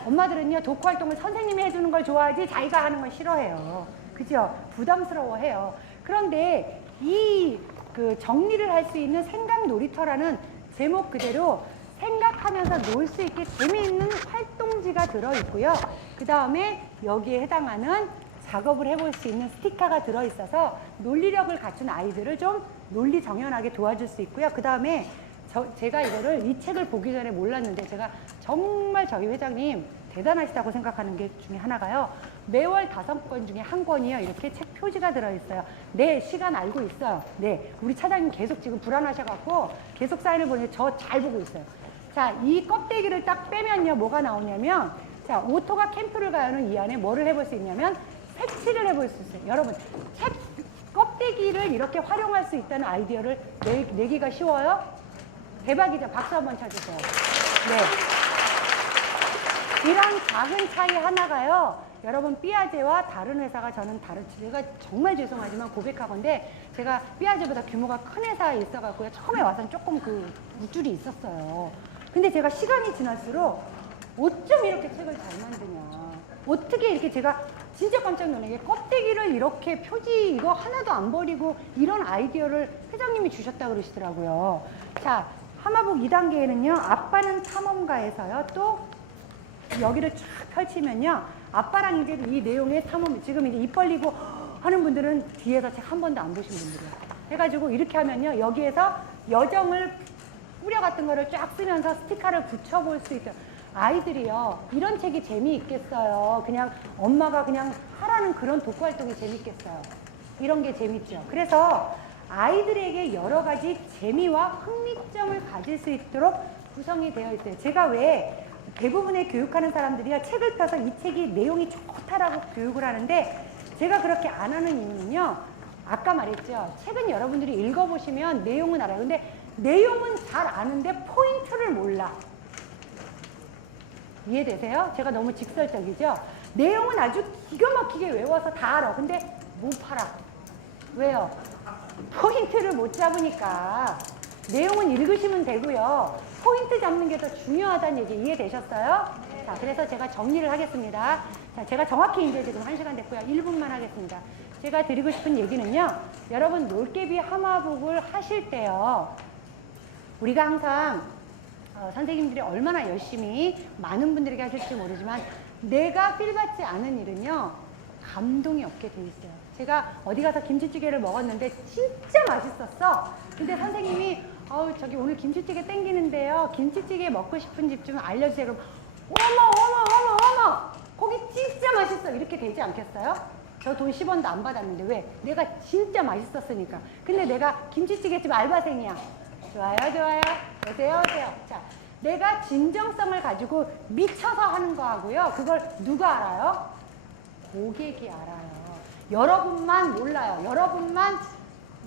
엄마들은요, 독후 활동을 선생님이 해주는 걸 좋아하지 자기가 하는 건 싫어해요. 그죠? 부담스러워해요. 그런데 이 그 정리를 할 수 있는 생각 놀이터라는 제목 그대로 생각하면서 놀 수 있게 재미있는 활동지가 들어있고요. 그 다음에 여기에 해당하는 작업을 해볼 수 있는 스티커가 들어있어서 논리력을 갖춘 아이들을 좀 논리 정연하게 도와줄 수 있고요. 그 다음에 제가 이거를 이 책을 보기 전에 몰랐는데 제가 정말 저희 회장님 대단하시다고 생각하는 게 중에 하나가요. 매월 5권 중에 한 권이요. 이렇게 책 표지가 들어있어요. 네, 시간 알고 있어요. 네, 우리 차장님 계속 지금 불안하셔갖고 계속 사인을 보내요. 저 잘 보고 있어요. 자, 이 껍데기를 딱 빼면요. 뭐가 나오냐면 자, 오토가 캠프를 가요는 이 안에 뭐를 해볼 수 있냐면 색칠을 해볼 수 있어요. 여러분, 책 껍데기를 이렇게 활용할 수 있다는 아이디어를 내기가 쉬워요? 대박이죠. 박수 한번 쳐주세요. 네. 이런 작은 차이 하나가요. 여러분, 삐아제와 다른 회사가 제가 정말 죄송하지만 고백하건데 제가 삐아제보다 규모가 큰 회사에 있어갖고요. 처음에 와서는 조금 그 우쭐이 있었어요. 근데 제가 시간이 지날수록 어쩜 이렇게 책을 잘 만드냐. 어떻게 이렇게 제가 진짜 깜짝 놀란 게 껍데기를 이렇게 표지 이거 하나도 안 버리고 이런 아이디어를 회장님이 주셨다 그러시더라고요. 자, 하마북 2단계에는요. 아빠는 탐험가에서요. 또 여기를 쫙 펼치면요. 아빠랑 이제 이 내용의 탐험, 지금 이제 입 벌리고 하는 분들은 뒤에서 책 한 번도 안 보신 분들이에요. 해가지고 이렇게 하면요. 여기에서 여정을 뿌려 같은 거를 쫙 쓰면서 스티커를 붙여볼 수 있어요. 아이들이요. 이런 책이 재미있겠어요. 그냥 엄마가 그냥 하라는 그런 독후 활동이 재밌겠어요. 이런 게 재밌죠. 그래서 아이들에게 여러 가지 재미와 흥미점을 가질 수 있도록 구성이 되어 있어요. 제가 왜 대부분의 교육하는 사람들이요. 책을 펴서 이 책이 내용이 좋다라고 교육을 하는데 제가 그렇게 안 하는 이유는요. 아까 말했죠. 책은 여러분들이 읽어보시면 내용은 알아요. 근데 내용은 잘 아는데 포인트를 몰라. 이해되세요? 제가 너무 직설적이죠? 내용은 아주 기가 막히게 외워서 다 알아. 근데 못 팔아. 왜요? 포인트를 못 잡으니까. 내용은 읽으시면 되고요. 포인트 잡는 게 더 중요하다는 얘기 이해되셨어요? 자, 그래서 제가 정리를 하겠습니다. 자, 제가 정확히 이제 지금 1시간 됐고요. 1분만 하겠습니다. 제가 드리고 싶은 얘기는요. 여러분, 놀개비 하마북을 하실 때요. 우리가 항상 선생님들이 얼마나 열심히 많은 분들에게 하실지 모르지만 내가 필받지 않은 일은요. 감동이 없게 돼 있어요. 제가 어디 가서 김치찌개를 먹었는데 진짜 맛있었어. 근데 선생님이 저기 오늘 김치찌개 땡기는데요. 김치찌개 먹고 싶은 집 좀 알려주세요. 그럼 어머 거기 진짜 맛있어. 이렇게 되지 않겠어요? 저 돈 10원도 안 받았는데 왜? 내가 진짜 맛있었으니까. 근데 내가 김치찌개집 알바생이야. 좋아요. 오세요. 자, 내가 진정성을 가지고 미쳐서 하는 거하고요. 그걸 누가 알아요? 고객이 알아요. 여러분만 몰라요. 여러분만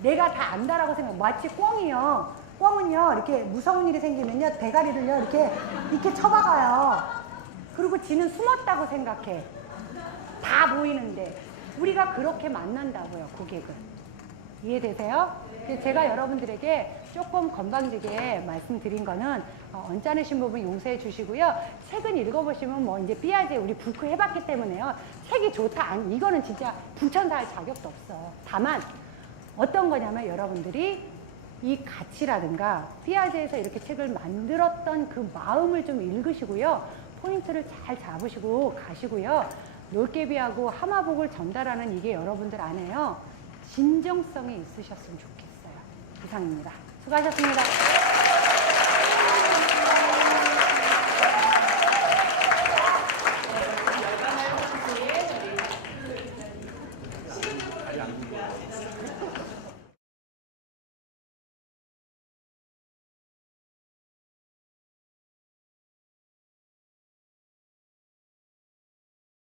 내가 다 안다라고 생각. 마치 꿩이요. 꿩은요, 이렇게 무서운 일이 생기면요, 대가리를요, 이렇게 쳐박아요. 그리고 지는 숨었다고 생각해. 다 보이는데. 우리가 그렇게 만난다고요, 고객을. 이해되세요? 제가 여러분들에게 조금 건방지게 말씀드린 거는 언짢으신 부분 용서해 주시고요. 책은 읽어보시면 뭐 이제 삐아제 우리 불크 해봤기 때문에요. 책이 좋다. 아니, 이거는 진짜 불천사할 자격도 없어요. 다만 어떤 거냐면 여러분들이 이 가치라든가 삐아제에서 이렇게 책을 만들었던 그 마음을 좀 읽으시고요. 포인트를 잘 잡으시고 가시고요. 놀개비하고 하마북을 전달하는 이게 여러분들 안에요. 진정성이 있으셨으면 좋겠어요. 이상입니다. 수고하셨습니다.